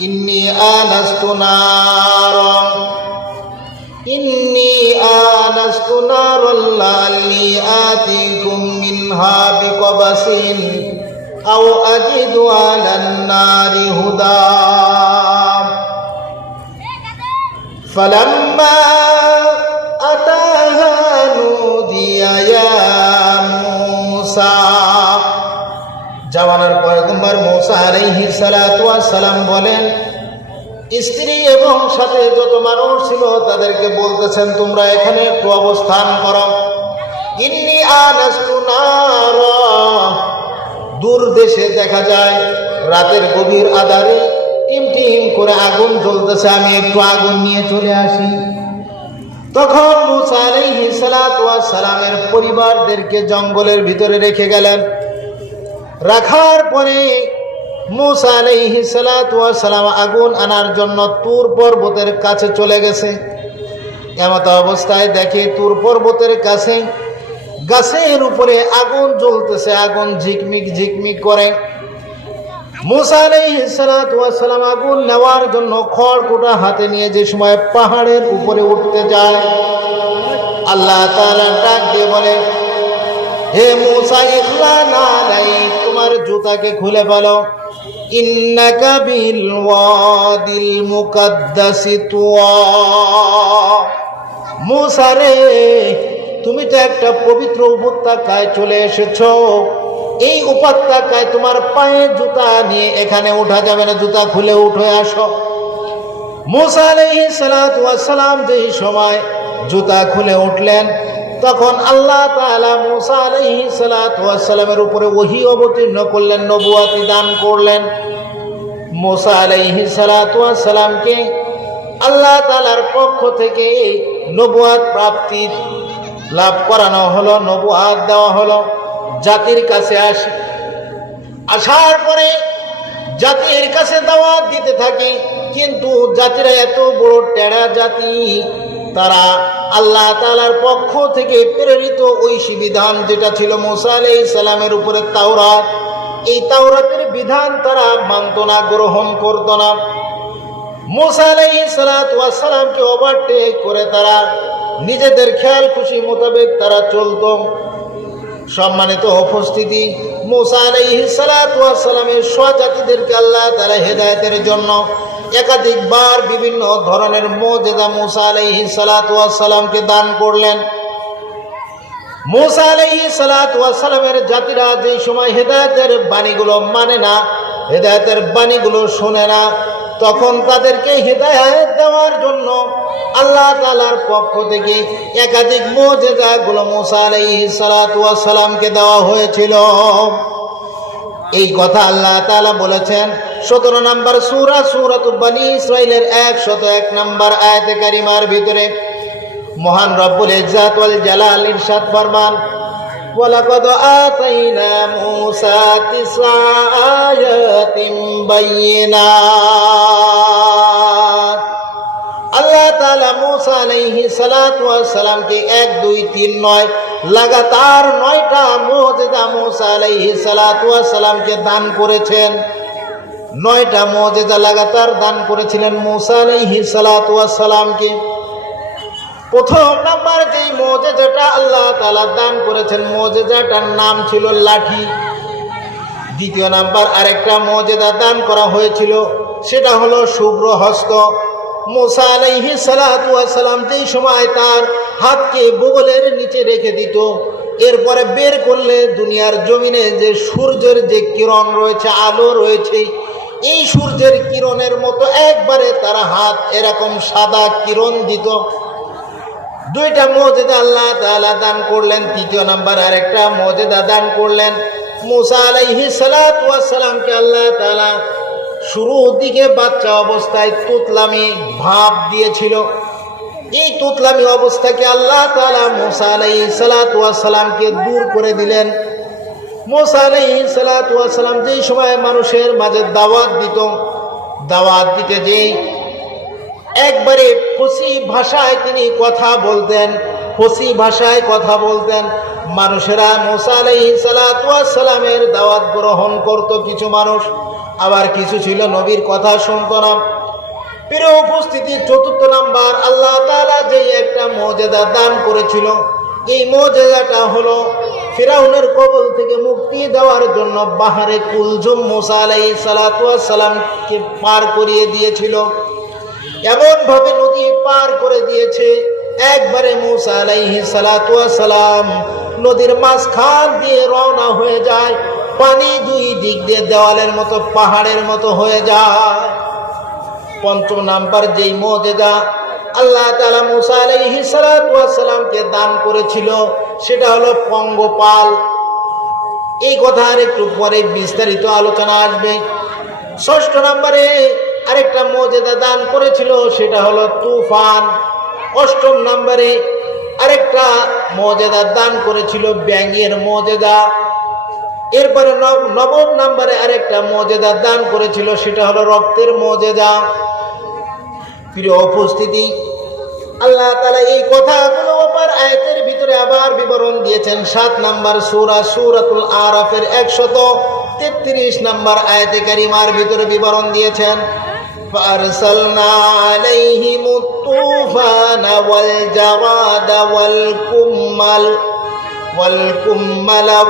ইন্নী আনাস্তু নারান লাআল্লী আতীকুম মিনহা বিকবাসিন আও আজিদু আলান নারি হুদা ফালাম্মা আতাহা নুদিয়া ইয়া মূসা। যাওয়ানোর পয়গম্বর মূসা আলাইহিস সালাতু ওয়াস সালাম বলেন, স্ত্রী এবং সাথে যত মানুষ ছিল তাদেরকে বলতেছেন, তোমরা এখানে একটু অবস্থান করো। ইন্নী আনাস্তু নারা, দূর দেশে দেখা যায় রাতের গভীর আঁধারে টিম টিম করে আগুন জ্বলতেছে, আমি একটু আগুন নিয়ে চলে আসি। তখন মূসা আলাইহিস সালাতু ওয়াস সালামের পরিবারদেরকে জঙ্গলের ভিতরে রেখে গেলেন। রাখার পরে মূসা আলাইহিস সালাতু ওয়াস সালাম আগুন আনার জন্য তুর পর্বতের কাছে চলে গেছে। এমত অবস্থায় দেখে তুর পর্বতের কাছে গাছের উপরে আগুন জ্বলতেছে, আগুন ঝিকমিক ঝিকমিক করে। মূসা আলাইহিস সালাতু ওয়াস সালাম আগুন নেওয়ার জন্য খড়কুটা হাতে নিয়ে যে সময় পাহাড়ের উপরে উঠতে যায়, আল্লাহ তাআলা ডাক দিয়ে বলে, হে মূসা ইখলানা আলাইক, তোমার জুতাকে খুলে ফেলো। ইন্নাকা বিল ওয়াদিল মুকাদ্দাসি তুয়া, মূসা রে তুমি তো একটা পবিত্র উপত্যকায় চলে এসেছো, এই উপত্যকায় তোমার পায়ে জুতা নিয়ে এখানে ওঠা যাবে না, জুতা খুলে উঠে আসো। মূসা আলাইহিস সালাতু ওয়াস সালাম যেই সময় জুতা খুলে উঠলেন, তখন আল্লাহ তাআলা মূসা আলাইহিস সালাতু ওয়াস সালামের উপরে ওহী অবতীর্ণ করলেন, নবুয়তি দান করলেন। মূসা আলাইহিস সালাতু ওয়াস সালামকে আল্লাহ তাআলার পক্ষ থেকে নবুয়ত প্রাপ্তি লাভ করানো হলো, নবুয়ত দেওয়া হলো। জাতির কাছে আসার পরে জাতির কাছে দাওয়াত দিতে থাকে, কিন্তু জাতিরা এত বড় টেরা জাতি, তারা আল্লাহ তাআলার পক্ষ থেকে প্রেরিত ঐশী বিধান যেটা ছিল মূসা আলাইহিস সালামের উপরে তাওরাত, এই তাওরাতের বিধান তারা মানত না, গ্রহণ করত না। মূসা আলাইহিস সালাতু ওয়াস সালামকে ওভারটেক করে তারা নিজেদের খেয়াল খুশি মোতাবেক তারা চলত। সম্মানিত উপস্থিতি, মূসা আলাইহিস সালাতু ওয়াস সালামের স্বজাতিদেরকে আল্লাহ তাআলা হেদায়েতের জন্য একাধিকবার বিভিন্ন ধরনের মুজিজা মূসা আলাইহিস সালাতু ওয়াস সালামকে দান করলেন। মূসা আলাইহিস সালাতু ওয়াস সালামের জাতিরা যে সময় হেদায়েতের বাণীগুলো মানে না, হেদায়েতের বাণীগুলো শোনে না, তখন তাদেরকে হেদায়েত দেওয়ার জন্য আল্লাহ তাআলার পক্ষ থেকে একাধিক মুজিজাগুলো মূসা আলাইহিস সালাতু ওয়াস সালামকে দেওয়া হয়েছিল। এই কথা আল্লাহ তাআলা বলেছেন 17 নম্বর সূরা সূরাতুল বনী ইসরাঈলের 101 নম্বর আয়াতে কারিমার ভিতরে। মহান রব্বুল ইজ্জাত ওয়াল জালাল ইরশাদ ফরমান, ওয়ালাকাদ আতাইনা মূসা 9 আয়াতিন বাইয়িনাত। আল্লাহ তাআলা মূসা আলাইহিস সালাতু ওয়াস সালামকে 1 2 3 9 লাগাতার 9টা মুজিজা মূসা আলাইহিস সালাতু ওয়াস সালামকে দান করেছেন। 9টা মুজিজা লাগাতার দান করেছিলেন মূসা আলাইহিস সালাতু ওয়াস সালামকে। প্রথম নাম্বার যেই মুজিজাটা আল্লাহ তাআলা দান করেছেন, মুজিজাটার নাম ছিল লাঠি। দ্বিতীয় নাম্বার আরেকটা মুজিজা দান করা হয়েছিল, সেটা হলো শুভ্র হস্ত। মূসা আলাইহিস সালাতু ওয়াস সালাম যেই সময় তার হাতকে বগলের নিচে রেখে দিত, এরপরে বের করলে দুনিয়ার জমিনে যে সূর্যের যে কিরণ রয়েছে, আলো রয়েছে, এই সূর্যের কিরণের মতো একবারে তার হাত এরকম সাদা কিরণ দিত। 2টা মুজিজা আল্লাহ তাআলা দান করলেন। তৃতীয় নাম্বার আরেকটা মুজিজা দান করলেন, মূসা আলাইহিস সালাতু ওয়াস সালামকে আল্লাহ তাআলা শুরুর দিকে বাচ্চা অবস্থায় তুতলামি ভাব দিয়েছিল। এই তুতলামি অবস্থাকে আল্লাহ তাআলা মূসা আলাইহিস সালাতু ওয়াস সালামকে দূর করে দিলেন। মূসা আলাইহিস সালাতু ওয়াস সালাম যেই সময় মানুষের মাঝে দাওয়াত দিতে যেই একবারে ফসি ভাষায় তিনি কথা বলতেন, মানুষেরা মূসা আলাইহিস সালাতু ওয়াস সালামের দাওয়াত গ্রহণ করত। কিছু মানুষ আবার কিছু ছিল নবীর কথা শুনতো না। প্রিয় উপস্থিতি, চতুর্থ নাম্বার, আল্লাহ তাআলা যে একটা মুজিজা দান করেছিল, এই মুজিজাটা হলো ফিরাউনের কবল থেকে মুক্তি দেওয়ার জন্য বাহারে কুলজুম মুসা আলাইহিস সালাতু ওয়াস সালামকে পার করিয়ে দিয়েছিল। এমন ভাবে নদী পার করে দিয়েছে, একবারে মুসা আলাইহিস সালাতু ওয়াস সালাম নদীর মাঝখান দিয়ে রওনা হয়ে যায়, পানি দুই দিক দিয়ে দেওয়ালের মতো, পাহাড়ের মতো হয়ে যায়। পঞ্চম নাম্বার যেই মুজিজা আল্লাহ তাআলা মুসা আলাইহিস সালাতু ওয়াস সালামকে দান করেছিল, সেটা হলো পঙ্গপাল। এই কথা আর একটু পরে বিস্তারিত আলোচনা আসবে। ষষ্ঠ নম্বরে আরেকটা মুজিজা দান করেছিল, সেটা হলো তুফান। অষ্টম নম্বরে আরেকটা মুজিজা দান করেছিল, ব্যাঙের মুজিজা। এরপরে নবম নম্বরে আরেকটা মুজিজা দান করেছিল, সেটা হলো রক্তের মুজিজা। প্রিয় উপস্থিতি, আল্লাহ তাআলা এই কথাগুলো অপর আয়াতের ভিতরে আবার বিবরণ দিয়েছেন। 7 নম্বর সূরা সূরাতুল আরাফের 133 নম্বর আয়াতে কারিমার ভিতরে বিবরণ দিয়েছেন। ফারসালনা আলাইহিমুত তুফানা ওয়াল জারাদা ওয়াল কুম্মাল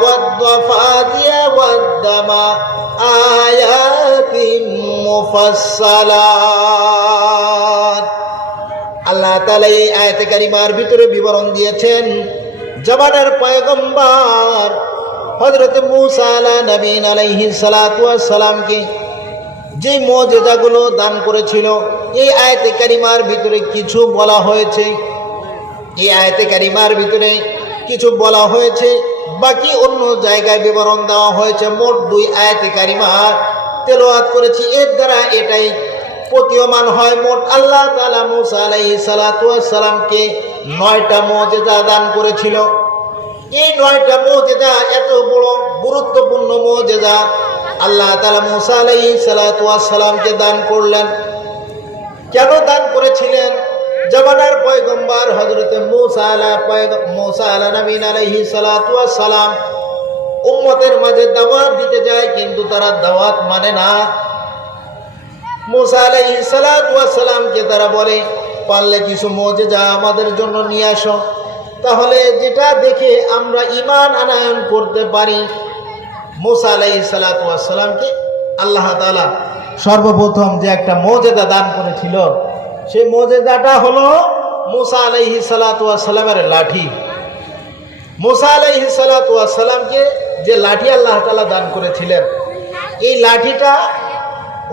ওয়াদ-দাফাদিয়া ওয়াদ-দামা আয়াতিন মুফাসসালাত। আল্লাহ তাআলা এই আয়াতে কারিমার ভিতরে বিবরণ দিয়েছেন জামানার পয়গম্বর হযরত মূসা নবীন আলাইহিস সালাতু ওয়াস সালামকে যে মুজিজাগুলো দান করেছিল, এই আয়াতে কারিমার ভিতরে কিছু বলা হয়েছে। এই আয়াতে কারিমার ভিতরে কিছু বলা হয়েছে, বাকি অন্য জায়গায় বিবরণ দেওয়া হয়েছে। মোট 2 আয়াতে কারিমা তেলাওয়াত করেছি। এর দ্বারা এটাই প্রতীয়মান হয় মোট আল্লাহ তাআলা মূসা আলাইহিস সালাতু ওয়াস সালামকে 9টা মুজিজা দান করেছিল। এই 9টা মুজিজা এত বড় গুরুত্বপূর্ণ মুজিজা আল্লাহ তাআলা মূসা আলাইহিস সালাতু ওয়াস সালামকে দান করলেন। কেন দান করেছিলেন? জামানার পয়গম্বর হযরত মূসা নবীন আলাইহিস সালাতু ওয়াস সালাম উম্মতের মাঝে দাওয়াত দিতে যায়, কিন্তু তারা দাওয়াত মানে না। মূসা আলাইহিস সালাতু ওয়াস সালামকে তারা বলে, পারলে কিছু মুজিজা আমাদের জন্য নিয়ে আসো, তাহলে যেটা দেখে আমরা ঈমান আনয়ন করতে পারি। মূসা আলাইহিস সালাতু ওয়াস সালামকে আল্লাহ তাআলা সর্বপ্রথম যে একটা মুজিজা দান করেছিল, সেই মুজিজাটা হলো মূসা আলাইহিস সালাতু ওয়াস সালামের লাঠি। মূসা আলাইহিস সালাতু ওয়াস সালামকে যে লাঠি আল্লাহ তাআলা দান করেছিলেন, এই লাঠিটা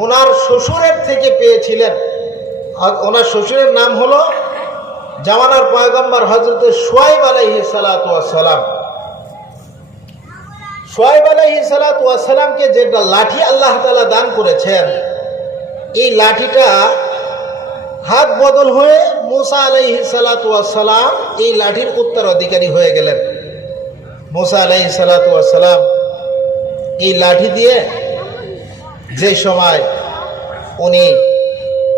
ওনার শ্বশুরের থেকে পেয়েছিলেন। ওনার শ্বশুরের নাম হলো জামানার পয়গম্বর হযরত শুআয়ব আলাইহিস সালাতু ওয়াস সালাম। শুআয়ব আলাইহিস সালাতু ওয়াস সালামকে যেটা লাঠি আল্লাহ তাআলা দান করেছেন, এই লাঠিটা হাত বদল হয়ে মূসা আলাইহিস সালাতু ওয়াস সালাম এই লাঠির উত্তরাধিকারী হয়ে গেলেন। মূসা আলাইহিস সালাতু ওয়াস সালাম এই লাঠি দিয়ে যে সময় উনি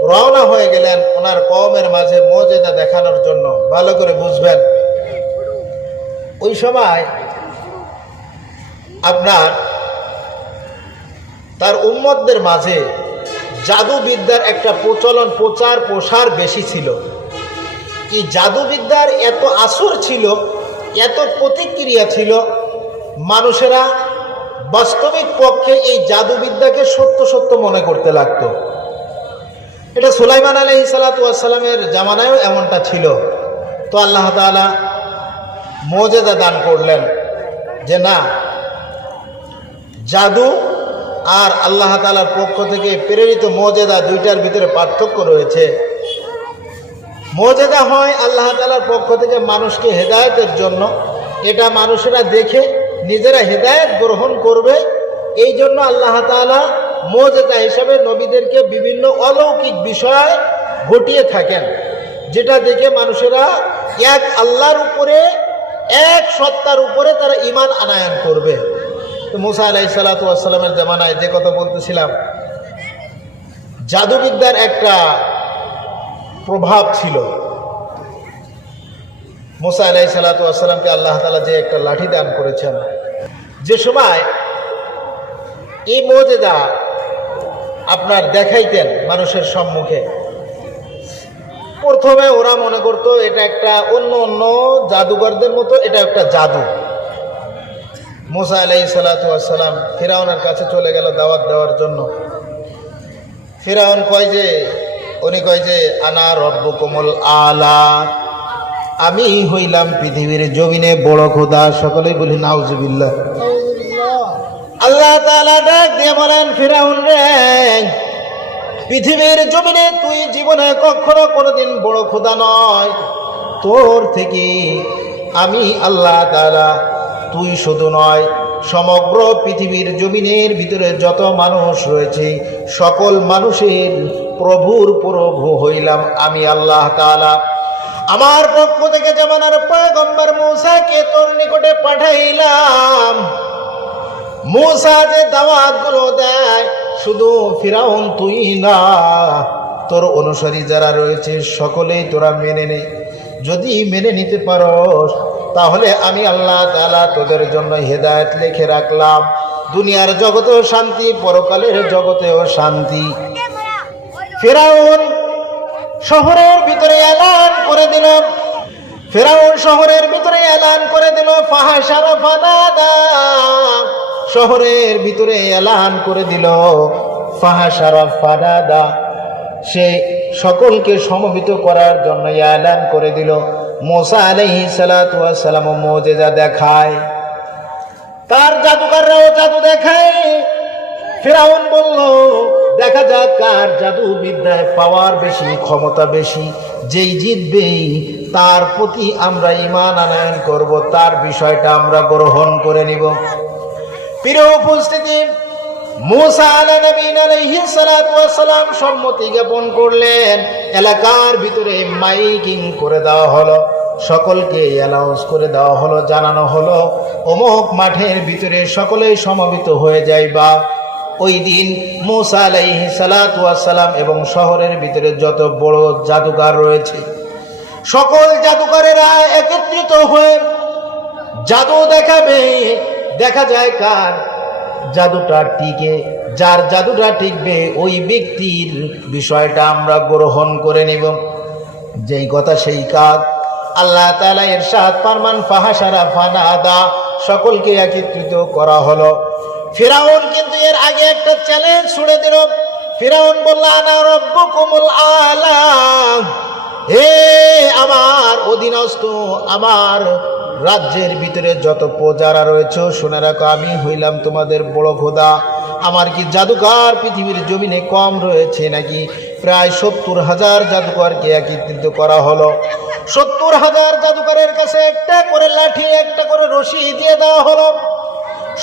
রওনা হয়ে গেলেন ওনার কওমের মাঝে মুজিজা দেখানোর জন্য, ভালো করে বুঝবেন, ওই সময় আপনার তার উম্মতদের মাঝে জাদুবিদ্যার একটা প্রচার প্রসার বেশি ছিল। এই জাদুবিদ্যার এত আসর ছিল, এত প্রতিক্রিয়া ছিল, মানুষেরা বাস্তবিক পক্ষে এই জাদুবিদ্যাকে সত্য সত্য মনে করতে লাগতো। এটা সুলাইমান আলাইহিস সালাতু ওয়াস সালামের জামানায়ও এমনটা ছিল। তো আল্লাহ তাআলা মুজিজা দান করলেন যে না, জাদু আর আল্লাহ তাআলার পক্ষ থেকে প্রেরিত মুজিজা দুইটার ভিতরে পার্থক্য রয়েছে। মুজিজা হয় আল্লাহ তাআলার পক্ষ থেকে মানুষকে হেদায়েতের জন্য, এটা মানুষেরা দেখে নিজেরা হেদায়েত গ্রহণ করবে, এই জন্য আল্লাহ তাআলা মুজিজা হিসাবে নবীদেরকে বিভিন্ন অলৌকিক বিষয় ঘটিয়ে থাকেন, যেটা দেখে মানুষেরা এক আল্লাহর উপরে, এক সত্তার উপরে তারা ঈমান আনয়ন করবে। তো মূসা আলাইহিস সালাতু ওয়াস সালামের জামানায় যে কথা বলতেছিলাম, জাদুবিদ্যার একটা প্রভাব ছিল। মূসা আলাইহিস সালাতু ওয়াস সালামকে আল্লাহ তাআলা যে একটা লাঠি দান করেছেন, যে সময় এই মুজিজা আপনার দেখাইতেন মানুষের সম্মুখে, প্রথমে ওরা মনে করতো এটা একটা অন্য অন্য জাদুঘরদের মতো এটা একটা জাদু। মুসা আলাইহিস সালাতু ওয়াস সালাম ফিরাউনের কাছে চলে গেল দাওয়াত দেওয়ার জন্য। ফিরাউন উনি কয় যে আনা রব্বুকুমুল আলা, আমি হইলাম পৃথিবীর জমিনে বড় খোদা। সকলেই বলি নাউজুবিল্লাহ। আল্লাহ তাআলা ডাক দিয়ে বলেন, ফিরাউন রে, পৃথিবীর জমিনে তুই জীবনে কখনো কোনোদিন বড় খোদা নয়, তোর থেকে আমি আল্লাহ তাআলা, তুই শুধু নয় সমগ্র পৃথিবীর জমিনের ভিতরে যত মানুষ রয়েছে সকল মানুষের প্রভুর প্রভু হইলাম আমি আল্লাহ তাআলা। আমার পক্ষ থেকে জামানার পয়গম্বর মূসাকে তোর নিকটে পাঠাইলাম। মূসা যে দাওয়াতগুলো দেয়, শুধু ফিরাউন তুই না, তোর অনুসারী যারা রয়েছে সকলেই তোরা মেনে নে। যদি মেনে নিতে পারোস তাহলে আমি আল্লাহ তাআলা তোদের জন্য হেদায়েত লিখে রাখলাম। দুনিয়ার জগতেও শান্তি, পরকালের জগতেও শান্তি। ফিরাউন শহরের ভিতরে এলান করে দিল, ফাহাশারা ফানাদা, শহরের ভিতরে এলান করে দিল ফাহাশারা ফানাদা, সে সকলকে সমবেত করার জন্য এলান করে দিল। মূসা আলাইহিস সালাতু ওয়াস সালাম মুজিজা দেখায়, তার জাদুকররাও জাদু দেখায়। ফিরাউন বলল, দেখা যাক কার জাদু বিদ্যায় পাওয়ার বেশি, ক্ষমতা বেশি। যেই জিতবে তার প্রতি আমরা ঈমান আনয়ন করব, তার বিষয়টা আমরা গ্রহণ করে নিব। প্রিয় উপস্থিতি, মূসা আলাইহিস সালাতু ওয়াস সালাম সম্মতি জ্ঞাপন করলেন। এলাকার ভিতরে মাইকিং করে দেওয়া হলো, সকলকে অ্যানাউন্স করে দেওয়া হলো, জানানো হলো অমুক মাঠের ভিতরে সকলেই সমবেত হয়ে যাইবা। ওই দিন মূসা আলাইহিস সালাতু ওয়াস সালাম এবং শহরের ভিতরে যত বড় জাদুকর রয়েছে সকল জাদুকরেরা একত্রিত হয়ে জাদু দেখাবে। দেখা যায় কার জাদুটা টিকে, যার জাদুটা টিকবে ওই ব্যক্তির বিষয়টা আমরা গ্রহণ করে নিব। যেই কথা সেই কাজ। আল্লাহ তাআলা ইরশাদ ফরমান, ফাহাশারা ফানাদা, সকলকে একত্রিত করা হলো। ফিরাউন কিন্তু এর আগে একটা চ্যালেঞ্জ ছুড়ে দিল। ফিরাউন বলল, আনা রব্বুকুমুল আলা, হে আমার অধীনস্থ, আমার রাজ্যের ভিতরে যত প্রজারা রয়েছে শুনে রাখো, আমি হইলাম তোমাদের বড় খোদা। আমার কি জাদুকর পৃথিবীর জমিনে কম রয়েছে নাকি? প্রায় 70,000 জাদুকরকে একত্রিত করা হলো। 70,000 জাদুকরের কাছে একটা করে লাঠি, একটা করে রশি দিয়ে দেওয়া হলো।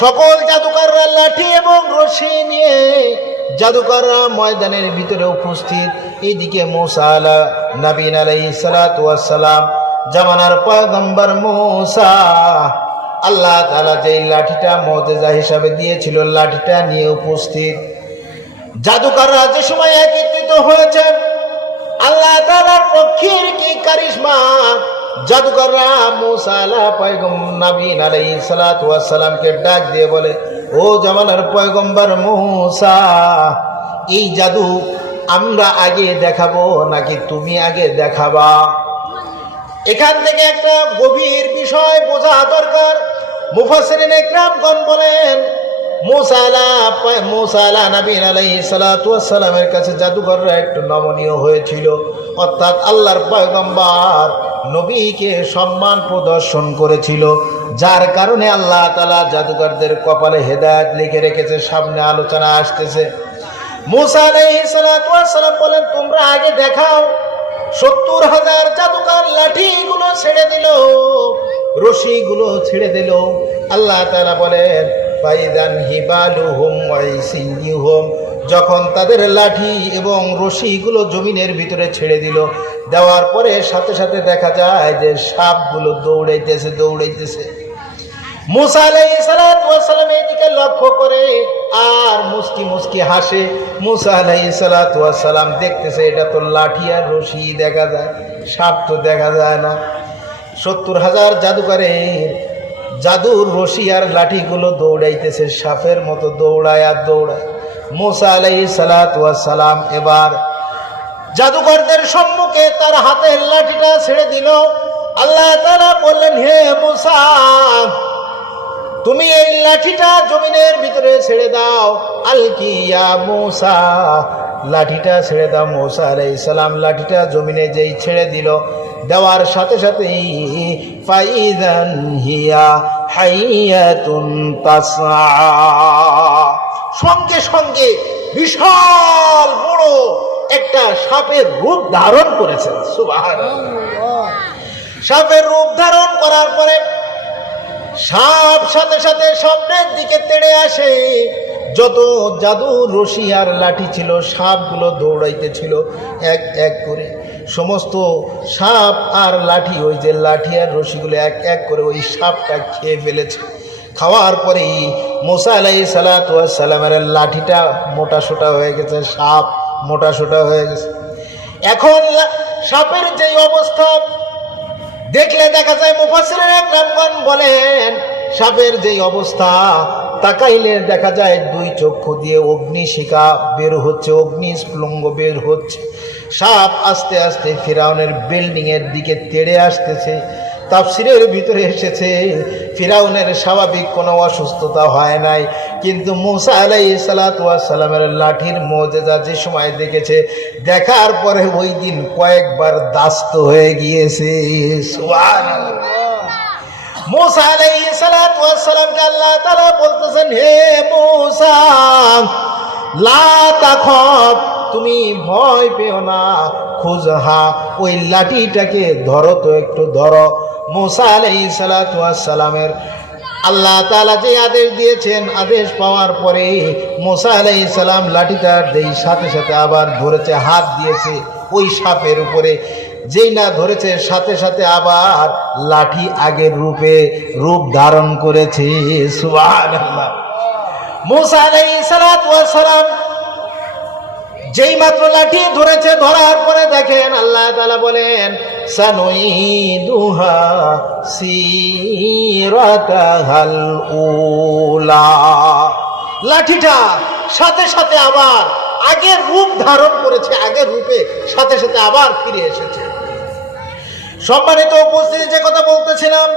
সকল জাদুকররা লাঠি এবং রশি নিয়ে জাদুকররা ময়দানের ভিতরে উপস্থিত। এইদিকে মূসা আলাইহিস সালাতু ওয়াস সালাম, জামানার পয়গম্বর মূসা, আল্লাহ তাআলা যেই লাঠিটা মুজিজা হিসাবে দিয়েছিল লাঠিটা নিয়ে উপস্থিত। জাদুকররা যে সময় একত্রিত হয়েছে, আল্লাহ তাআলার পক্ষের কি কারিশমা! জাদুকররা মূসা নবী আলাইহিস সালাতু ওয়াস সালামকে ডাক দিয়ে বলে, ও জামানার পয়গম্বর মূসা, এই জাদু আমরা আগে দেখাবো নাকি তুমি আগে দেখাবা? এখান থেকে একটা গভীর বিষয় বোঝা দরকার। মুফাসসিরিন ইকরামগণ বলেন, মূসা নবী আলাইহিস সালাতু ওয়াস সালামের কাছে জাদুকররা একটু নমনীয় হয়েছিল, অর্থাৎ আল্লাহর পয়গম্বর নবীকে সম্মান প্রদর্শন করেছিল, যার কারণে আল্লাহ তাআলা জাদুকরদের কপালে হেদায়েত লিখে রেখেছে। সামনে আলোচনা আসতেছে। মূসা আলাইহিস সালাতু ওয়াস সালাম বলেন, তোমরা আগে দেখাও। 70,000 জাদুকর লাঠিগুলো ছেড়ে দিল, রশিগুলো ছেড়ে দিল। আল্লাহ তাআলা বলেন, ফাইদান হিবালুহুম ওয়া ইসিয়ুহুম, যখন তাদের লাঠি এবং রশিগুলো জমিনের ভিতরে ছেড়ে দিল, দেওয়ার পরে সাথে সাথে দেখা যায় যে সাপগুলো দৌড়াইতেছে। মূসা আলাইহিস সালাতু ওয়াস সালাম এদিকে লক্ষ্য করে আর মুস্কি হাসে। মূসা আলাইহিস সালাতু ওয়াস সালাম দেখতেছে এটা তো লাঠি আর রশি দেখা যায়, সাপ তো দেখা যায় না। 70,000 জাদুকরের জাদুর রশি আর লাঠিগুলো দৌড়াইতেছে, সাপের মতো দৌড়ায় আর দৌড়ায়। মুসা আলাইহিস সালাতু ওয়াস সালাম এবার জাদুকরদের সম্মুখে তার হাতের লাঠিটা ছেড়ে দিল। আল্লাহ তাআলা বললেন, হে মুসা, তুমি এই লাঠিটা জমিনের ভিতরে ছেড়ে দাও। আলকিয়া মুসা, লাঠিটা ছেড়ে দাও। মুসা আলাইহিস সালাম লাঠিটা জমিনে যেই ছেড়ে দিল, দেওয়ার সাথে সাথেই ফাইদান হিয়া হাইয়াতুন তাসআ, সঙ্গে সঙ্গে বিশাল বড় একটা সাপের রূপ ধারণ করেছে। সুবহানাল্লাহ। সাপের রূপ ধারণ করার পরে সাপ সাথে সাথে সামনের দিকে তেড়ে আসে। যত জাদু রশি আর লাঠি ছিল সাপগুলো দৌড়াইতেছিল এক এক করে। সমস্ত সাপ আর লাঠি, ওই যে লাঠি আর রশিগুলো এক এক করে ওই সাপটা খেয়ে ফেলেছে। খাওয়ার পরেই মুসা আলাইহিস সালাতু ওয়াস সালামের লাঠিটা মোটা সোটা হয়ে গেছে, সাপ মোটা সোটা হয়ে গেছে। এখন সাপের যেই অবস্থা দেখলে দেখা যায়, মুফাসসিরিন একরামগণ বলেন সাপের যেই অবস্থা তাকাইলে দেখা যায় দুই চক্ষু দিয়ে অগ্নিশিখা বের হচ্ছে, অগ্নিস্ফুলিঙ্গ বের হচ্ছে। সাপ আস্তে আস্তে ফিরাউনের বিল্ডিং এর দিকে তেড়ে আসতেছে। তাফসিরের ভিতরে এসেছে ফিরাউনের স্বাভাবিক কোনো অসুস্থতা হয় নাই, কিন্তু মুসা আলাইহিস সালাতু ওয়াস সালামের লাঠির মুজিজা যে সময় দেখেছে, দেখার পরে ওই দিন কয়েকবার দাস্ত হয়ে গিয়েছে। সুবহানাল্লাহ। মুসা আলাইহিস সালাতু ওয়াস সালামকে আল্লাহ তাআলা বলতেছেন, হে মুসা, লা তাখাফ, তুমি ভয় পেও না, খুযহা, ওই লাঠিটাকে ধরো তো, একটু ধরো। মুসা আলাইহিস সালাতু ওয়াস সালামের আল্লাহ তাআলা যে আদেশ দিয়েছেন, আদেশ পাওয়ার পরে মুসা আলাইহিস সালাম লাঠিটা দেই সাথে সাথে আবার ধরেছে, হাত দিয়েছে ওই সাপের উপরে। যেই না ধরেছে সাথে সাথে আবার লাঠি আগের রূপ ধারণ করেছে। সুবহানাল্লাহ। মুসা আলাইহিস সালাতু ওয়াস সালাম যেই মাত্র লাঠি ধরেছে, ধরার পরে দেখেন আল্লাহ তাআলা বলেন, সানুইদুহা সিরাতাহাল উলা, লাঠিটা সাথে সাথে আবার আগের রূপ ধারণ করেছে, আগের রূপে সাথে সাথে আবার ফিরে এসেছে। সম্মানিত উপস্থিতি, যে কথা বলতেছিলাম,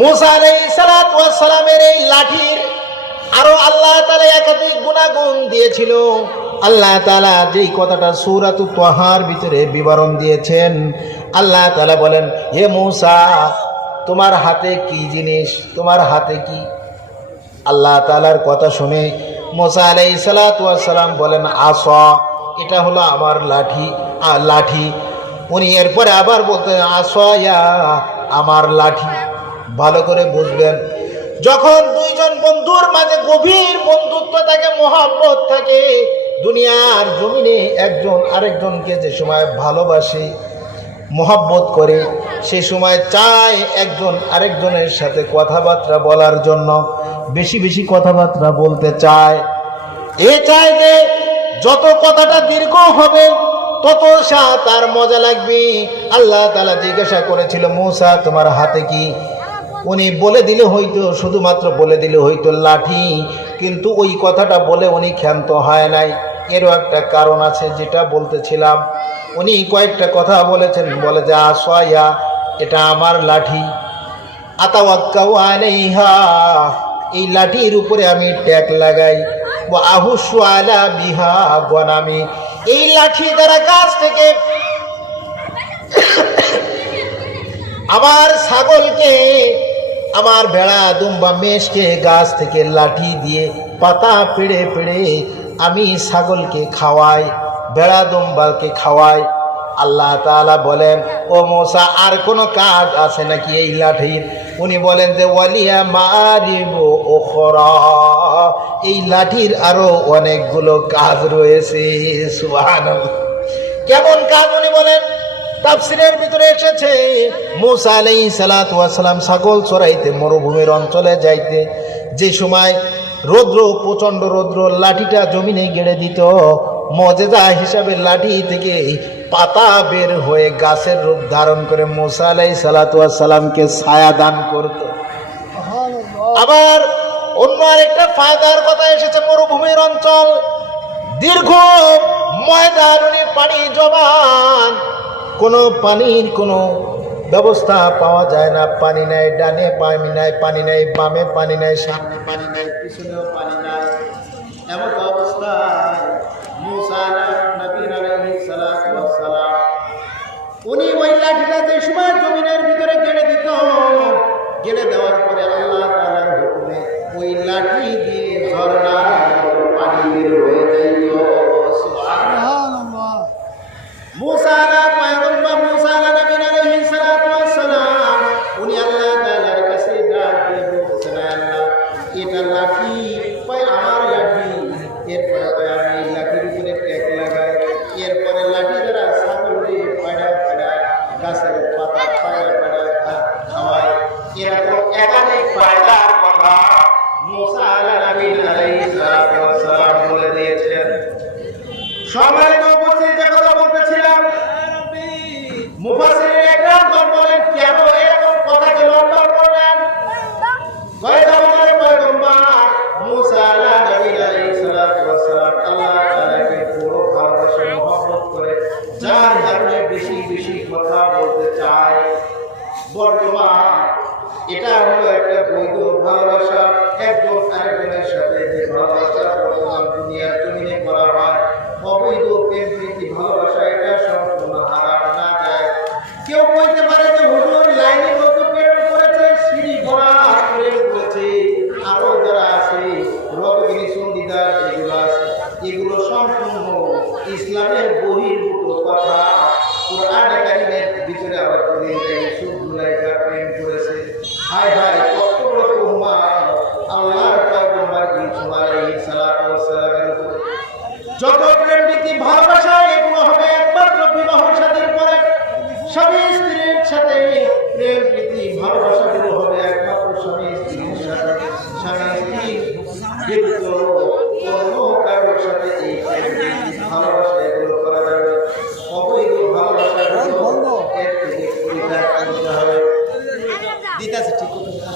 মুসা আলাইহিস সালাতু ওয়াস সালামের এই লাঠির আরো আল্লাহ তাআলা একাধিক গুণাগুণ দিয়েছিল। আল্লাহ তাআলা যেই কথাটা সূরাতুত তাহার ভিতরে বিবরণ দিয়েছেন, আল্লাহ তাআলা বলেন, হে মুসা, তোমার হাতে কি জিনিস, তোমার হাতে কি? আল্লাহ তাআলার কথা শুনে মুসা আলাইহিস সালাতু ওয়াস সালাম বলেন, আসা, এটা হলো আমার লাঠি। উনি এরপরে আবার বলতেন, আসয়া, আমার লাঠি। ভালো করে বুঝবেন, যখন দুইজন বন্ধুর মাঝে গভীর বন্ধুত্ব থাকে, মহব্বত থাকে, দুনিয়ার জমিনে একজন আরেকজনকে যে সময় ভালোবাসে, মহব্বত করে, সে সময় চায় একজন আরেকজনের সাথে কথাবার্তা বলার জন্য, বেশি বেশি কথাবার্তা বলতে চায়। এ চায় যে যত কথাটা দীর্ঘ হবে তত তার মজা লাগবে। আল্লাহ তাআলা জিজ্ঞাসা করেছিল, মুসা, তোমার হাতে কি? উনি বলে দিলে হয়তো, শুধুমাত্র বলে দিলে হয়তো লাঠি, কিন্তু ওই কথাটা বলে উনি ক্ষান্ত হয় নাই। এরও একটা কারণ আছে, যেটা বলতেছিলাম। উনি কয়েকটা কথা বলেছেন, বলে যে আসয়া, এটা আমার লাঠি, আতাওয়াক্কাউ আলাইহা, এই লাঠির উপরে আমি ট্যাগ লাগাই, ওয়া আহুশু আলা বিহা গনামি, এই লাঠি দ্বারা গাছ থেকে আমার ছাগলকে, আমার ভেড়া দুম্বা মেষকে গাছ থেকে লাঠি দিয়ে পাতা পেড়ে পেড়ে আমি ছাগলকে খাওয়াই, ভেড়া দুম্বাকে খাওয়াই। আল্লাহ তাআলা বলেন, ও মুসা, আর কোনো কাজ আছে নাকি এই লাঠির? উনি বলেন যে, ওয়ালিয়া মারিবু উখরা, এই লাঠির আরো অনেকগুলো কাজ রয়েছে। সুবহানাল্লাহ। কেমন কাজ উনি বলেন? তাফসীরের ভিতরে এসেছে, মুসা আলাইহিস সালাতু ওয়াস সালাম ছাগল চরাইতে মরুভূমির অঞ্চলে যাইতে, যে সময় রৌদ্র, প্রচন্ড রৌদ্র, লাঠিটা জমিনে গেড়ে দিত, মুজিজা হিসাবে লাঠি থেকে পাতা বের হয়ে গাছের রূপ ধারণ করে মুসা আলাইহিস সালাতু ওয়াস সালামকে ছায়া দান করত। আবার অন্য আরেকটা ফায়দার কথা এসেছে, মরুভূমির অঞ্চল, দীর্ঘ ময়দান, পানি জমান, কোনো পানির কোনো ব্যবস্থা পাওয়া যায় না। পানি নাই, ডানে পানি নাই, পানি নাই বামে, পানি নাই সামনে, পানি নাই পিছনেও পানি নাই। এমন অবস্থায় মুসা নবী আলাইহিস সালাতু ওয়াস সালাম উনি ওই লাঠিটা যে সময় জমিনের ভিতরে গেড়ে দিত, গেড়ে দেওয়ার পরে আল্লাহ তাআলার হুকুমে ওই লাঠি দিয়ে ঝর্ণা পানি বের হয়ে যাইত। সুবহানাল্লাহ। মুসা পয়গম্বর মুসা নবী আলাইহিস সালাতু ওয়াস সালাম উনি আল্লাহ তাআলার কাছে ডাক দিয়ে বলছেন, আল্লাহ এটা লাঠি কয় আমার লাঠি, এরপরে আমি লাঠির উপরে ট্যাগ লাগাই, এরপরে লাঠি দ্বারা ছাগলকে পাড়া পাড়া গাছের পাতা পাড়া পাড়া খাওয়ায়। এরকম একাধিক ফায়দার কথা মুসা নবী আলাইহিস সালাতু ওয়াস সালাম বলে দিয়েছেন। সম্মানিত উপস্থিতি, যে কথা বলতেছিলাম, মুফাসসিরিন একরাম বলেন কেন এরকম কথাকে লম্বা করলেন। পয়গম্বর মুসা নবী আলাইহিস সালাতু ওয়াস সালাম আল্লাহ তাআলাকে পুরো ভালোবাসে, মহব্বত করে, যার কারণে বেশি বেশি কথা বলতে চায়। বর্তমান এটা হলো একটা বৈধ ভালোবাসা, একজন আরেকজনের সাথে যে ভালোবাসা বর্তমান দুনিয়ার জমিনে করা হয়, অবৈধ প্রেম প্রীতি ভালোবাসা, এটা সম্পূর্ণ হারাম না যায়। কেউ বলতে পারে যে হুজুর লাইনের মধ্যে প্রেম করেছে, সিঁড়ি ভরা প্রেম করেছে, আরো যারা আছে রতগিরি সন্ধিদা যেগুলো আছে, এগুলো সম্পূর্ণ ইসলামের বহির্ভূত কথা। কোরআনে কারীমের ভিতরে আবার বলে সুবুলাইকা প্রেম করেছে। হায় হায়, কত বড় উম্মাহ আল্লাহর পয়গম্বর ঈসা আলাইহিস সালাতু ওয়াস সালামের উপর যত প্রেম প্রীতি ভালোবাসা, এগুলো হবে একমাত্র বিবাহ সাথীর পরে। স্বামী স্ত্রীর সাথে প্রেম প্রীতি ভালোবাসাগুলো হবে একমাত্র স্বামী স্ত্রীর সাথে। স্বামী স্ত্রী ব্যতীত অন্য কারোর সাথে এই প্রেম প্রীতি ভালোবাসা এগুলো করা যাবে। অবৈধ ভালোবাসাগুলো এর থেকে পরিত্যাগ করতে হবে। দিতাছে ঠিক কথা।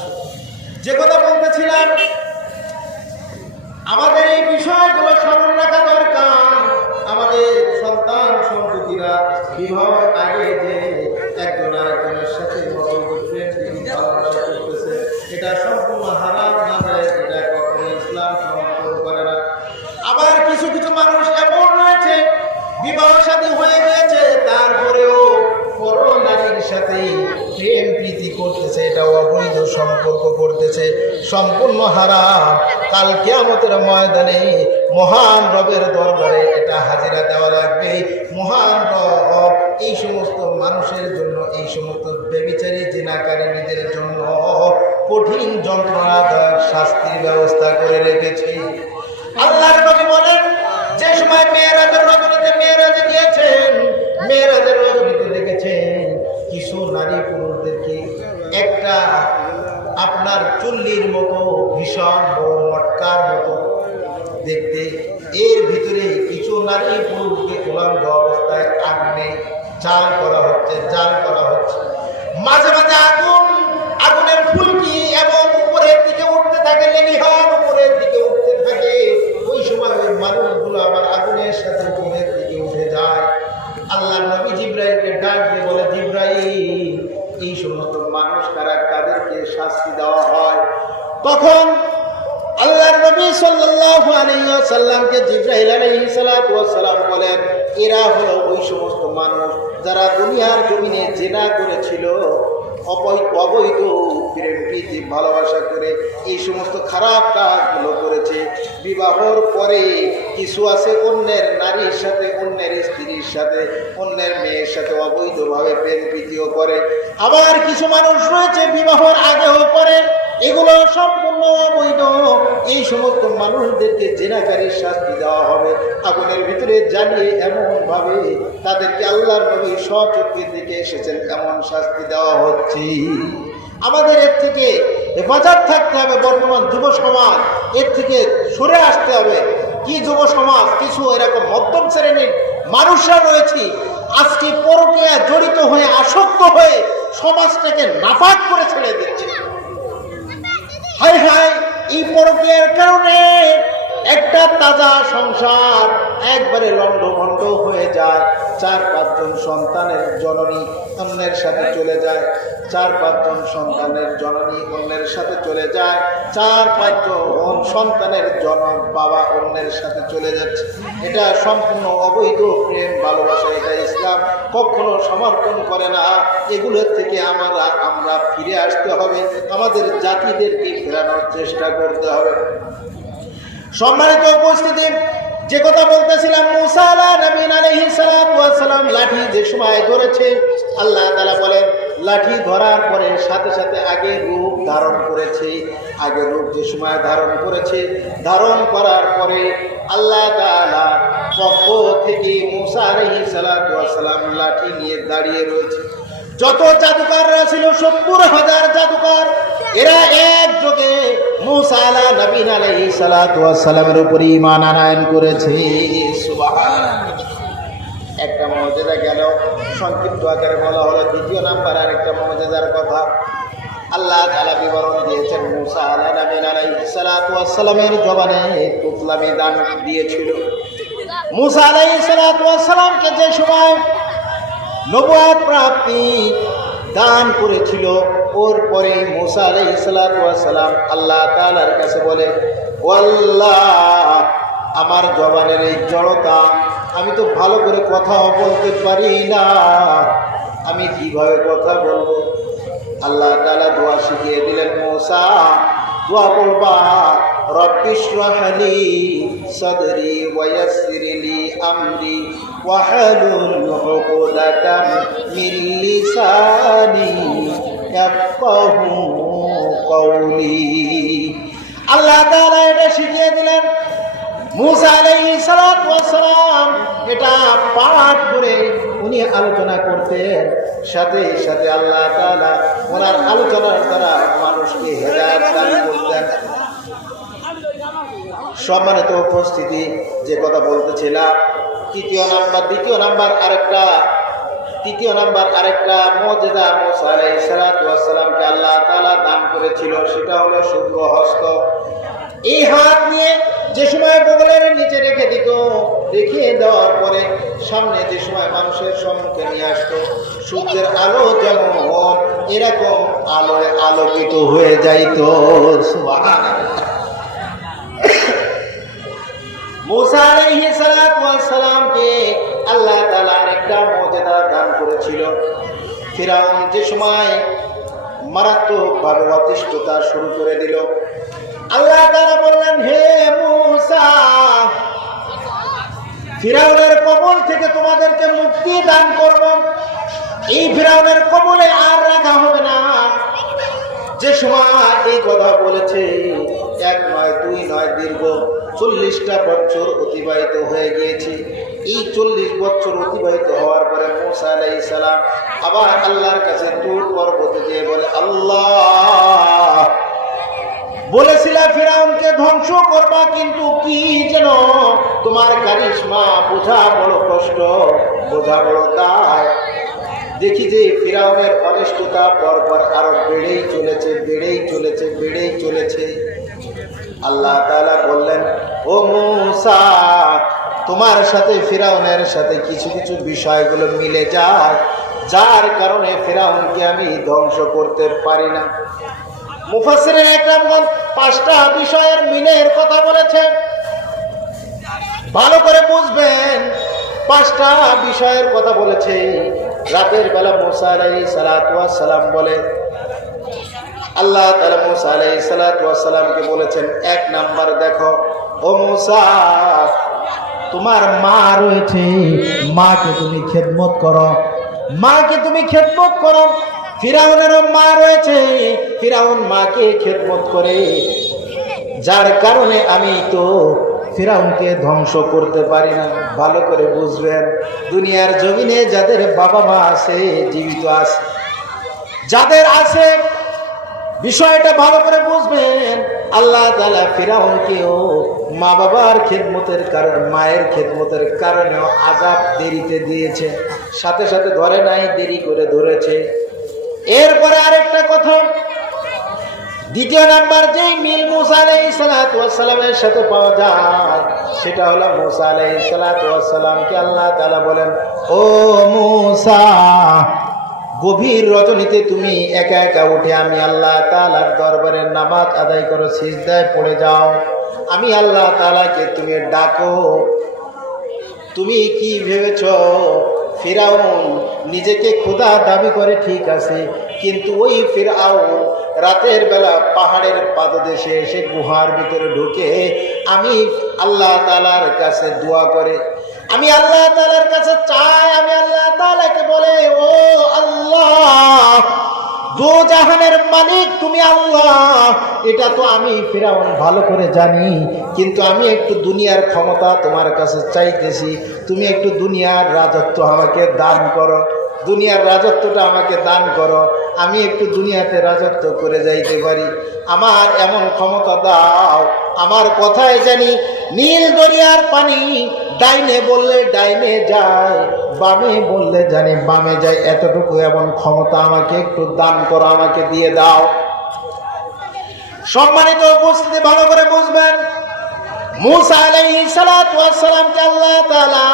যে কথা বলতেছিলাম, আমাদের এই বিষয়গুলো স্মরণ রাখা দরকার। আমাদের সন্তান সন্ততিরা বিবাহের আগে যে একজন আরেকজনের সাথে ভালোবাসা করতেছে, এটা সম্পূর্ণ হারাম না যায়, এটা কখনো ইসলাম সমর্থন করে না। আবার কিছু কিছু মানুষ এমন রয়েছে, বিবাহ শাদী হয়ে গেছে, তারপরেও পর নারীর সাথে প্রেম প্রীতি করতেছে, এটা অবৈধ সম্পর্ক করতেছে, সম্পূর্ণ হারাম। কাল কিয়ামতের ময়দানে মহান রবের দরবারে এটা হাজিরা দেওয়া লাগবে। মহান রব এই সমস্ত মানুষের জন্য, এই সমস্ত ব্যভিচারী জিনাকারীদের জন্য কঠিন যন্ত্রণাদায়ক শাস্তির ব্যবস্থা করে রেখেছে। আল্লাহর নবী বলেন, যে সময় মেরাজের রজনীতে মেরাজে গিয়েছেন, মেরাজের রজনীতে দেখেছেন কিছু নারী পুরুষদেরকে একটা আপনার চুল্লির মতো ভীষণ বড় মটকার মতো দেখতে, এর ভিতরে কিছু নারী পুরুষকে উলঙ্গ অবস্থায় আগুনে জাল করা হচ্ছে, জাল করা হচ্ছে। মাঝে মাঝে আগুনের ফুলকি এমন উপরের দিকে উঠতে থাকে, লেলিহান উপরের দিকে উঠতে থাকে। ওই সময় ওই মানুষগুলো আবার আগুনের সাথে উপরের দিকে উঠে যায়। আল্লাহ নবী জিবরাইলকে ডাক দিয়ে বলে, জিবরাইল, এই সমস্ত মানুষ কারা, তাদেরকে শাস্তি দেওয়া হয়। তখন আল্লাহর নবী সাল্লাল্লাহু আলাইহি ওয়াসাল্লামকে জিবরাইল আলাইহিস সালাতু ওয়াস সালাম বলেন, এরা হলো ওই সমস্ত মানুষ যারা দুনিয়ার জমিনে জিনা করেছিল, অবৈধ প্রেম প্রীতি ভালোবাসা করে এই সমস্ত খারাপ কাজগুলো করেছে। বিবাহর পরে কিছু আছে অন্যের নারীর সাথে, অন্যের স্ত্রীর সাথে, অন্যের মেয়ের সাথে অবৈধভাবে প্রেম প্রীতিও করে। আবার কিছু মানুষ রয়েছে বিবাহের আগেও করে, এগুলো সম্পূর্ণ অবৈধ। এই সমস্ত মানুষদেরকে জিনাকারীর শাস্তি দেওয়া হবে, আগুনের ভিতরে জ্বালিয়ে এমন ভাবে তাদেরকে আল্লাহর নবী স্বচক্ষে দেখে এসেছেন এমন শাস্তি দেওয়া হচ্ছে। আমাদের এর থেকে হেফাজত থাকতে হবে। বর্তমান যুব সমাজ এর থেকে সরে আসতে হবে। কি যুব সমাজ, কিছু এরকম মধ্যম শ্রেণীর মানুষরা রয়েছে, আজকে পরকীয়া জড়িত হয়ে আসক্ত হয়ে সমাজটাকে নাপাক করে ছেড়ে দিচ্ছে। হায় হায়, এই পরকীয়ার কারণে একটা তাজা সংসার একবারে লন্ডভন্ড হয়ে যায়। 4-5 জন সন্তানের জননী অন্যের সাথে চলে যায়, 4-5 জন সন্তানের জননী অন্যের সাথে চলে যায়, 4-5 জন সন্তানের জনক বাবা অন্যের সাথে চলে যাচ্ছে। এটা সম্পূর্ণ অবৈধ প্রেম ভালোবাসা, এটা ইসলাম কখনো সমর্থন করে না। এগুলোর থেকে আমরা ফিরে আসতে হবে, আমাদের জাতিদেরকে ফেরানোর চেষ্টা করতে হবে। সম্মানিত উপস্থিতি, যে কথা বলতেছিলাম, মুসা আলাইহিস সালাম লাঠি যে সময় ধরেছে, আল্লাহ তাআলা বলেন লাঠি ধরার পরে সাথে সাথে আগের রূপ ধারণ করেছে। আগের রূপ যে সময় ধারণ করেছে, ধারণ করার পরে আল্লাহ তাআলা পক্ষ থেকে মুসা আলাইহিস সালাম লাঠি নিয়ে দাঁড়িয়ে রয়েছে। যত জাদুকররা ছিল 70,000 জাদুকর, এরা একযোগে মুসা আলাইহিস সালামের উপর ঈমান আনয়ন করেছে। সুবহানাল্লাহ। একটা মুজিজা গেল, সংক্ষিপ্ত আকারে বলা হলো। দ্বিতীয় নাম্বার আরেকটা মুজিজার কথা আল্লাহ তাআলা বিবরণ দিয়েছেন। মুসা আলাইহিস সালামের জবানে তুতলামি দান দিয়েছিল। মুসা আলাইহিস সালামকে যে সময় নবুয়ত প্রাপ্তি দান করেছিল, ওর পরে মুসা আলাইহিস সালাম আল্লাহ তাআলার কাছে বলে, ও আল্লাহ, আমার জবানের এই জড়তা, আমি তো ভালো করে কথাও বলতে পারি না, আমি কিভাবে কথা বলবো? আল্লাহ তাআলা দোয়া শিখিয়ে দিলেন, মুসা দোয়া পড়বা, রব্বি ইশরাহ লি সাদরি ওয়া ইয়াসসির লি আমরি ওয়াহলুল উকদাতাম মিন লিসানি ইয়াফকাহু কওলি। আল্লাহ তাআলা এটা শিখিয়ে দিলেন। মুসা আলাইহিস সালাম এটা পাঠ করে উনি আলোচনা করতেন, সাথে সাথে আল্লাহ তাআলা ওনার আলোচনার দ্বারা মানুষকে হেদায়েত দান করতেন। সম্মানিত উপস্থিতি, যে কথা বলতেছিলাম, তৃতীয় নাম্বার আরেকটা মুজিজা মুসা আলাইহিস সালামকে আল্লাহ তাআলা দান করেছিল, সেটা হলো শুভ্র হস্ত। এই হাত নিয়ে যে সময় বগলের নিচে রেখে দিত, দেখিয়ে দেওয়ার পরে সামনে যে সময় মানুষের সম্মুখে নিয়ে আসতো, সূর্যের আলো যেমন এরকম আলোয় আলোকিত হয়ে যাইত। সুবহানাল্লাহ। মুসা আলাইহিস সালামকে আল্লাহ তাআলা আরেকটা মুজিজা দান করেছিল। ফিরাউন যে সময় মারাত্মকভাবে অতিষ্ঠতা শুরু করে দিল, আল্লাহ তাআলা বললেন, হে মুসা, ফিরাউনের কবল থেকে তোমাদেরকে মুক্তি দান করব। এই ফিরাউনের কবলে আর রাখা হবে না। যে সময় এই কথা বলেছে, 1 নয় 2 নয়, দীর্ঘ 40টা বছর অতিবাহিত হয়ে গিয়েছে। এই 40 বছর অতিবাহিত হওয়ার পরে মুসা আলাইহিস সালাম আবার আল্লাহর কাছে তুর পর্বতে গিয়ে বলে, আল্লাহ, বলেছিলা ফিরাউনকে ধ্বংস করবা, কিন্তু কি যেন তোমার কারিশমা, বোঝা বড় কষ্ট, বোঝা বড় দায়। দেখি যে ফিরাউনের অনিষ্টতা পরপর আরো বেড়েই চলেছে। আল্লাহ তাআলা বললেন, ও মুসা, তোমার সাথে ফিরাউনের সাথে কিছু কিছু বিষয়গুলো মিলে যায়, যার কারণে ফিরাউনকে আমি ধ্বংস করতে পারি না। মুফাসসিরিন ইকরামগণ 5টা বিষয়ের মিলের কথা বলেছেন, ভালো করে বুঝবেন। 5টা বিষয়ের কথা বলেছে। রাতের বেলা মুসা আলাইহিস সালাম বলে, আল্লাহ তাআলা মুসা আলাইহিস সালামকে বলেছেন, 1 নাম্বার, দেখো ও মুসা, তোমার মা রয়েছে, মাকে তুমি খেদমত করো। ফিরাউনেরও মা রয়েছে, ফিরাউন মাকে খেদমত করে, যার কারণে আমি তো ফিরাউনকে ধ্বংস করতে পারি না। ভালো করে বুঝবেন, দুনিয়ার জমিনে যাদের বাবা মা আছে, জীবিত আছে, যাদের আছে, বিষয়টা ভালো করে বুঝবেন। আল্লাহ তাআলা ফিরাউনকেও মা বাবার খেদমতের কারণে, মায়ের খেদমতের কারণেও আযাব দেরিতে দিয়েছে, সাথে সাথে ধরে নাই, দেরি করে ধরেছে। এরপরে আরেকটা কথা, দ্বিতীয় নাম্বার যেই মিল মুসা আলাইহিস সালাতু ওয়াস সালামের সাথে পাওয়া যায় সেটা হলো মুসা আলাইহিস সালাতু ওয়াস সালামকে আল্লাহ তাআলা বলেন, ও মুসা, গভীর রজনীতে তুমি একা একা উঠে আমি আল্লাহ তাআলার দরবারে নামাজ আদায় করো, সিজদায় পড়ে যাও, আমি আল্লাহ তাআলাকে তুমি ডাকো। তুমি কি ভেবেছ ফিরাউন নিজেকে খোদা দাবি করে, ঠিক আছে, কিন্তু ওই ফিরাউন রাতের বেলা পাহাড়ের পাদদেশে এসে গুহার ভিতরে ঢুকে আমি আল্লাহ তাআলার কাছে দোয়া করে, আমি আল্লাহ তাআলার কাছে চাই, আমি আল্লাহ তাআলাকে বলে, ও আল্লাহ, দো জাহানের মালিক তুমি আল্লাহ, এটা তো আমি ফিরাউন ভালো করে জানি, কিন্তু আমি একটু দুনিয়ার ক্ষমতা তোমার কাছে চাইতেছি, তুমি একটু দুনিয়ার রাজত্ব আমাকে দান করো, দুনিয়ার রাজত্বটা আমাকে দান করো, আমি একটু দুনিয়াতে রাজত্ব করে যাইতে পারি, আমার এমন ক্ষমতা দাও, আমার কথায় জানি নীল দরিয়ার পানি ডাইনে বললে ডাইনে যায়, বামে বললে জানি বামে যায়, এতটুকু এমন ক্ষমতা আমাকে একটু দান করো, আমাকে দিয়ে দাও। সম্মানিত উপস্থিতি, ভালো করে বুঝবেন, মুসা আলাইহিস সালাতু ওয়াস সালামকে আল্লাহ তাআলা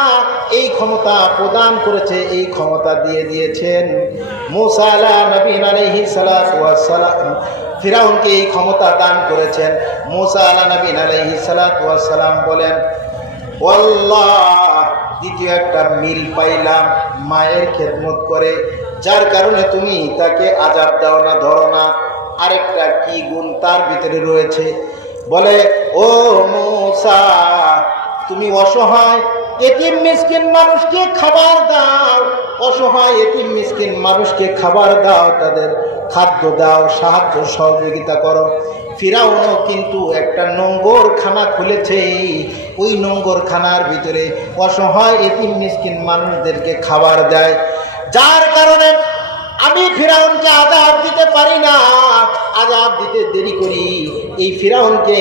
এই ক্ষমতা প্রদান করেছে, এই ক্ষমতা দিয়ে দিয়েছেন। মুসা আলাইহিস সালাতু ওয়াস সালাম ফিরাউনকে এই ক্ষমতা দান করেছেন। মুসা আলাইহিস সালাতু ওয়াস সালাম বলেন, আল্লাহ, দ্বিতীয় একটা মিল পাইলাম, মায়ের খেদমত করে, যার কারণে তুমি তাকে আযাব দাও না, ধরো না। আরেকটা কি গুণ তার ভিতরে রয়েছে, বলে, ও মুসা, তুমি অসহায় এতিম মিসকিন মানুষকে খাবার দাও, অসহায় এতিম মিসকিন মানুষকে খাবার দাও, তাদের খাদ্য দাও, সাহায্য সহযোগিতা করো। ফিরাউনও কিন্তু একটা নোংর খানা খুলেছে, ওই নোংর খানার ভিতরে অসহায় এতিম মিসকিন মানুষদেরকে খাবার দেয়, যার কারণে আমি ফিরাউনকে আযাব দিতে পারি না, আযাব দিতে দেরি করি। এই ফিরাউনকে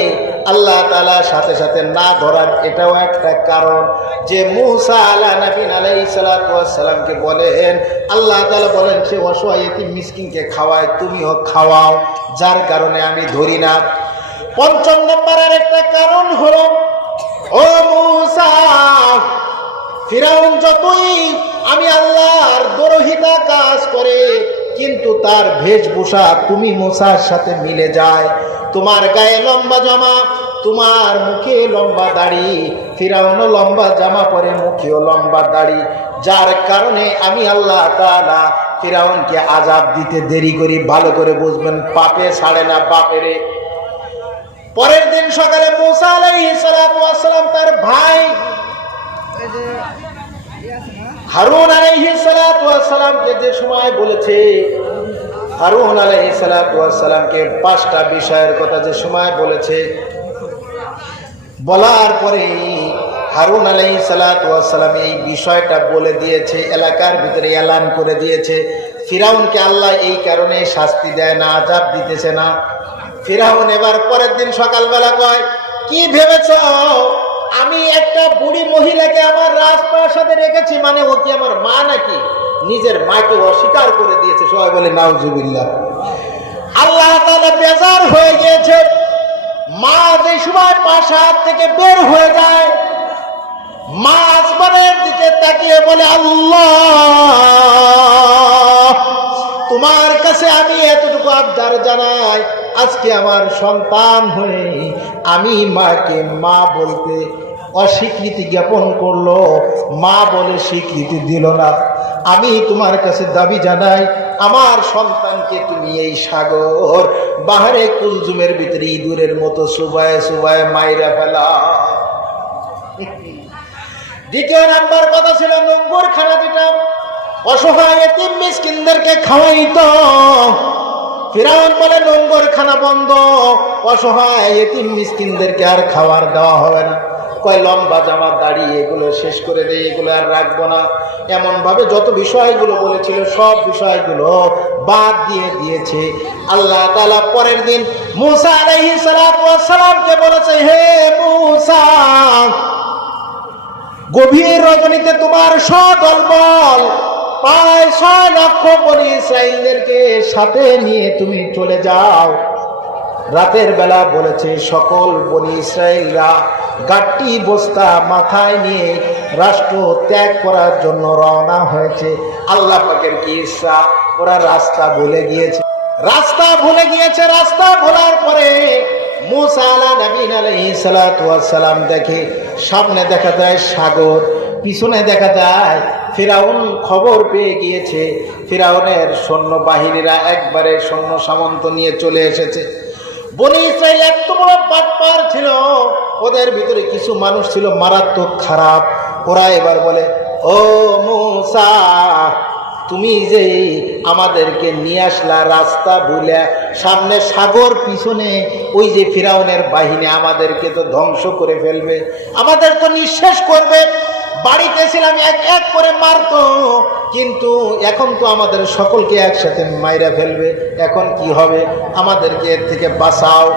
আল্লাহ তাআলার সাথে সাথে না ধরার এটাও একটা কারণ, যে মুসা আলাইহিস সালাতু ওয়াস সালামকে বলেন, আল্লাহ তাআলা বলেন, সে অসহায় এতিম মিসকিনকে খাওয়ায়, তুমিও খাওয়াও, যার কারণে আমি ধরি না। পঞ্চম নম্বরের একটা কারণ হলো, ও মুসা, ফিরাউন যতই আমি আল্লাহর দরহিতা কাজ করে, কিন্তু তার বেশভূষা তুমি মুসার সাথে মিলে যায়, তোমার গায়ে লম্বা জামা, তোমার মুখে লম্বা দাড়ি, ফিরাউনও লম্বা জামা পরে, মুখেও লম্বা দাড়ি, যার কারণে আমি আল্লাহ তাআলা ফিরাউনকে আযাব দিতে দেরি করি। ভালো করে বুঝবেন, পাপে ছাড়ে না বাপেরে। পরের দিন সকালে মুসা আলাইহিস সালাতু ওয়াস সালাম তার ভাই হারুন আলাইহিস সালাতু ওয়াস সালামকে যে সময় বলেছে, হারুন আলাইহিস সালাতু ওয়াস সালামকে 5টা বিষয়ের কথা যে সময় বলেছে, বলার পরে হারুন আলাইহিস সালাতু ওয়াস সালাম এই বিষয়টা বলে দিয়েছে, এলাকার ভিতরে এলান করে দিয়েছে, ফিরাউনকে আল্লাহ এই কারণে শাস্তি দেয় না, আযাব দিতেছে না। ফিরাউন এবার পরের দিন সকালবেলা কয়, কি ভেবেছ আমি একটা বুড়ি মহিলাকে আমার রাজপ্রাসাদে রেখেছি, মানে ও কি আমার মা নাকি? নিজের মাকে অস্বীকার করে দিয়েছে। সবাই বলে নাউজুবিল্লাহ। আল্লাহ তাআলা বেজার হয়ে গিয়েছে। মা যে সময় প্রাসাদ থেকে বের হয়ে যায়, মা আসমানের দিকে তাকিয়ে বলে, আল্লাহ, তোমার কাছে আমি এতটুকু আবদার জানাই, আজকে আমার সন্তান হয়ে আমি মাকে মা বলতে অস্বীকৃতি জ্ঞাপন করলো, মা বলে স্বীকৃতি দিল না। আমি তোমার কাছে দাবি জানাই, আমার সন্তানকে তুমি এই সাগর বাহারে কুলজুমের ভিতরে ইঁদুরের মতো সুবায়ে সুবায়ে মাইরা ফেলা। দ্বিতীয় নাম্বার কথা ছিল নোংর খানা দিতাম, অসহায় এতিম মিসকিনদেরকে খাওয়াইতো। ফিরাউন বলে নোংর খানা বন্ধ, অসহায় এতিম মিসকিনদেরকে আর খাবার দেওয়া হবে না। কয় লম্বা জামা দাড়ি এগুলো শেষ করে দেয়, এগুলো আর রাখবো না। এমন ভাবে যত বিষয়গুলো বলেছিল সব বিষয়গুলো বাদ দিয়ে দিয়েছে। আল্লাহ তাআলা পরের দিন মুসা আলাইহিস সালাতু ওয়াস সালামকে বলেছে, হে মুসা, গভীর রজনীতে তোমার সদল বল প্রায় 6 লক্ষ বনী ইসরাইলদেরকে সাথে নিয়ে তুমি চলে যাও। রাতের বেলা বলেছে সকল বনি ইসরায়েলরা গাট্টি বস্তা মাথায় নিয়ে রাষ্ট্র ত্যাগ করার জন্য রওনা হয়েছে। আল্লাহ পাকের কি ইচ্ছা, ওরা রাস্তা ভুলে গিয়েছে। রাস্তা ভোলার পরে মূসা আলাইহিস সালাতু ওয়াস সালাম দেখে সামনে দেখা যায় সাগর, পিছনে দেখা যায় ফিরাউন খবর পেয়ে গিয়েছে। ফিরাউনের সৈন্য বাহিনীরা একবারে সৈন্য সামন্ত নিয়ে চলে এসেছে। বনি ইসরাইল এত বড় বাটপার ছিল, ওদের ভিতরে কিছু মানুষ ছিল মারাত্মক খারাপ। ওরা এবার বলে, ও মূসা, তুমি যে আমাদেরকে নিয়ে আসলা রাস্তা ভুলে, সামনে সাগর, পিছনে ওই যে ফিরাউনের বাহিনী, আমাদেরকে তো ধ্বংস করে ফেলবে, আমাদের তো নিঃশেষ করবে। বাড়িতে ছিলাম এক এক করে মারতো, কিন্তু এখন তো আমাদের সকলকে একসাথে মাইরা ফেলবে। এখন কি হবে? আমাদেরকে এর থেকে বাঁচাও।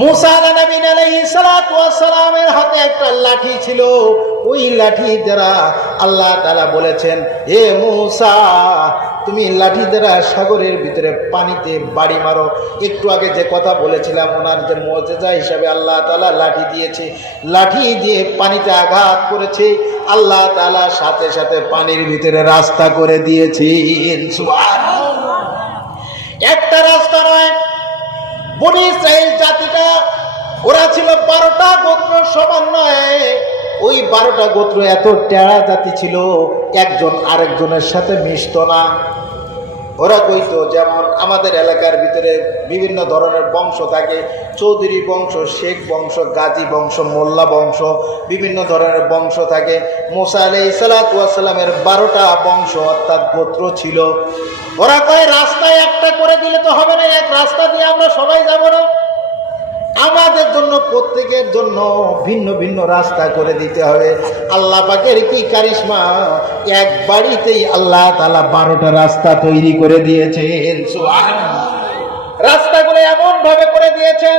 মূসা আলাইহিস সালাতু ওয়াস সালামের হাতে একটা লাঠি ছিল। ওই লাঠি দ্বারা আল্লাহ তাআলা বলেছেন, হে মূসা, তুমি লাঠি দ্বারা সাগরের ভিতরে পানিতে বাড়ি মারো। একটু আগে যে কথা বলেছিলাম, ওনার যে মুজিজা হিসাবে আল্লাহ তাআলা লাঠি দিয়েছে, লাঠি দিয়ে পানিতে আঘাত করেছে, আল্লাহ তাআলা সাথে সাথে পানির ভিতরে রাস্তা করে দিয়েছেন। সুবহানাল্লাহ। একটা রাস্তা নয়, বনি ইসরাইল জাতিটা ওরা ছিল 12টা গোত্র সমন্বয়ে। ওই 12টা গোত্র এত টেরা জাতি ছিল, একজন আরেকজনের সাথে মিশতো না। ওরা কইতো, যেমন আমাদের এলাকার ভিতরে বিভিন্ন ধরনের বংশ থাকে, চৌধুরী বংশ, শেখ বংশ, গাজী বংশ, মোল্লা বংশ, বিভিন্ন ধরনের বংশ থাকে। মূসা আলাইহিস সালাতু ওয়াস সালামের 12টা বংশ অর্থাৎ গোত্র ছিল। ওরা কয়, রাস্তায় একটা করে দিলে তো হবে না, এক রাস্তা দিয়ে আমরা সবাই যাব না, আমাদের জন্য প্রত্যেকের জন্য ভিন্ন ভিন্ন রাস্তা করে দিতে হবে। আল্লাহ পাকের কি কারিশমা, এক বাড়িতেই আল্লাহ তাআলা 12টা রাস্তা তৈরি করে দিয়েছেন। সুবহানাল্লাহ। রাস্তাগুলো এমন ভাবে করে দিয়েছেন,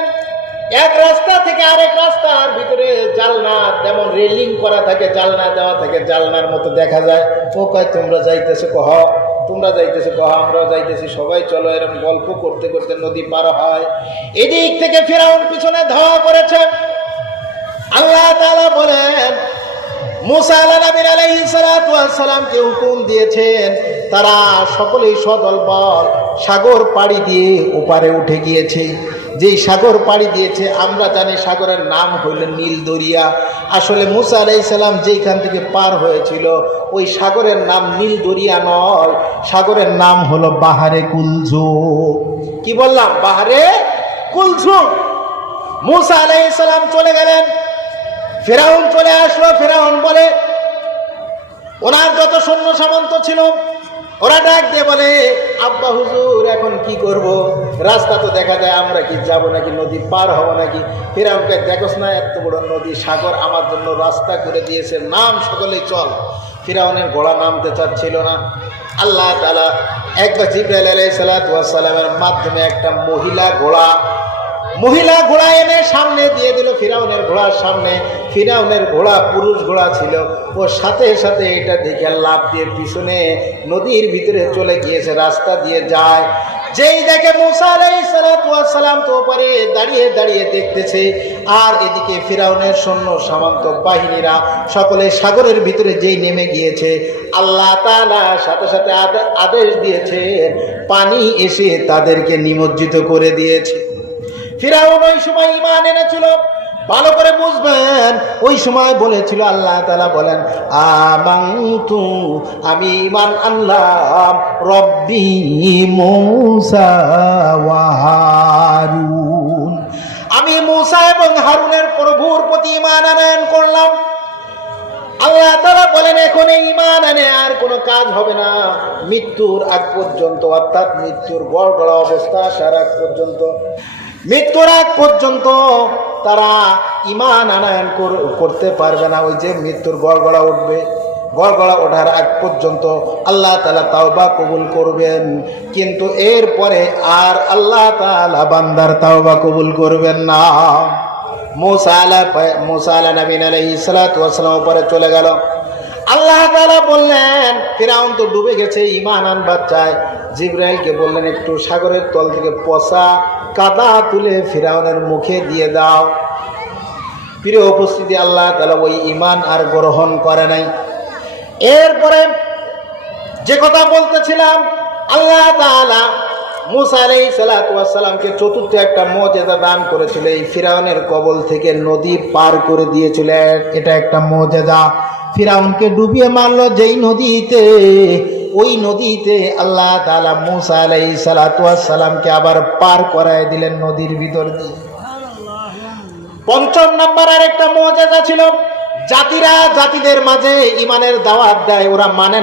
এক রাস্তা থেকে আরেক রাস্তার ভিতরে জালনা, যেমন রেলিং করা থাকে, জালনা দেওয়া থাকে, জালনার মতো দেখা যায়। ও কয়, তোমরা যাইতেছো কহ, তোমরা যাইতেছো কহ, আমরাও যাইতেছি, সবাই চলো। এরকম গল্প করতে করতে নদী পার হয়। এদিক থেকে ফিরাউন পিছনে ধাওয়া করেছে। আল্লাহ তাআলা বলেন, মূসা আলাইহিস সালাতু ওয়াস সালামকে হুকুম দিয়েছেন, তারা সকলেই সদল বল সাগর পাড়ি দিয়ে ওপারে উঠে গিয়েছে। যেই সাগর পাড়ি দিয়েছে, আমরা জানি সাগরের নাম হইল নীল দরিয়া। আসলে মূসা আলাইহিস সালাম যেখান থেকে পার হয়েছিল, ওই সাগরের নাম নীল দরিয়া নয়, সাগরের নাম হলো বাহারে কুলজুম। কি বললাম? বাহারে কুলজুম। মূসা আলাইহিস সালাম চলে গেলেন, ফিরাউন চলে আসলো। ফিরাউন বলে, ওনার যত সৈন্য সামন্ত ছিল ওরা ডাক দিয়ে বলে, আব্বা হুজুর, এখন কি করব? রাস্তা তো দেখা যায়, আমরা কি যাব নাকি, নদী পার হব নাকি? ফিরাউনকে, দেখোস না এত বড় নদী, সাগর আমার জন্য রাস্তা করে দিয়েছে, নাম, সকলেই চল। ফিরাউনের ঘোড়া নামতে চাচ্ছিল না। আল্লাহ তাআলা একবার জিবরাইল আলাইহিস সালাতু ওয়াস সালামের মাধ্যমে একটা মহিলা ঘোড়া এনে সামনে দিয়ে দিল ফিরাউনের ঘোড়ার সামনে। ফিরাউনের ঘোড়া পুরুষ ঘোড়া ছিল, ও সাথে সাথে এটা দেখে লাফ দিয়ে পিছনে নদীর ভিতরে চলে গিয়েছে, রাস্তা দিয়ে যায়। যেই দেখে মূসা আলাইহিস সালাতু ওয়াস সালাম তো পরে দাঁড়িয়ে দাঁড়িয়ে দেখতেছে, আর এদিকে ফিরাউনের সৈন্য সামন্ত বাহিনীরা সকলে সাগরের ভিতরে যেই নেমে গিয়েছে, আল্লাহ তাআলা সাথে সাথে আদেশ দিয়েছেন, পানি এসে তাদেরকে নিমজ্জিত করে দিয়েছে। ফিরাউন ওই সময় ঈমান এনেছিল, ভালো করে বুঝবেন। ওই সময় বলেছিল, আল্লাহ তাআলা বলেন, আমানতু, আমি ঈমান আনলাম, রব্বি মূসা ওয়া হারুন, আমি মূসা এবং হারুনের প্রভুর প্রতি ঈমান আনয়ন করলাম। আল্লাহ তাআলা বলেন, এখন এই ঈমান আনে আর কোনো কাজ হবে না, মৃত্যুর আগ পর্যন্ত, অর্থাৎ মৃত্যুর গড়গড়া অবস্থা আসার আগ পর্যন্ত, মৃত্যুর আগ পর্যন্ত তারা ঈমান আনয়ন করতে পারবে না। ওই যে মৃত্যুর গড়গড়া উঠবে, গড়গড়া ওঠার আগ পর্যন্ত আল্লাহ তাআলা তাওবা কবুল করবেন, কিন্তু এরপরে আর আল্লাহ তাআলা বান্দার তাওবা কবুল করবেন না। মূসা আলাইহিস সালাতু ওয়াস সালাম উপরে চলে গেল। আল্লাহ তাআলা বললেন ফিরাউন তো ডুবে গেছে, ঈমান আনবার চায়। জিবরাইলকে বললেন একটু সাগরের তল থেকে পচা কাদা তুলে ফিরাউনের মুখে দিয়ে দাও। প্রিয় উপস্থিতি, আল্লাহ তাআলা ওই ঈমান আর গ্রহণ করে নাই। এরপরে যে কথা বলতেছিলাম, আল্লাহ তাআলা মূসা আলাইহিস সালাতু ওয়াস সালামকে চতুর্থ একটা মুজিজা দান করেছিল। এই ফিরাউনের কবল থেকে নদী পার করে দিয়েছিলেন। এটা একটা মুজিজা। ফিরাউনকে ডুবিয়ে মারলো যেই নদীতে, ওই নদীতে আল্লাহ তাআলা মূসা আলাইহিস সালাতু ওয়াস সালামকে আবার পার করায় দিলেন নদীর ভিতর দিয়ে। পঞ্চম নাম্বার আর একটা মুজিজা ছিল, জাতিরা জাতিদের মাঝে ইমানের দাওয়াত দেয়, ওরা মানে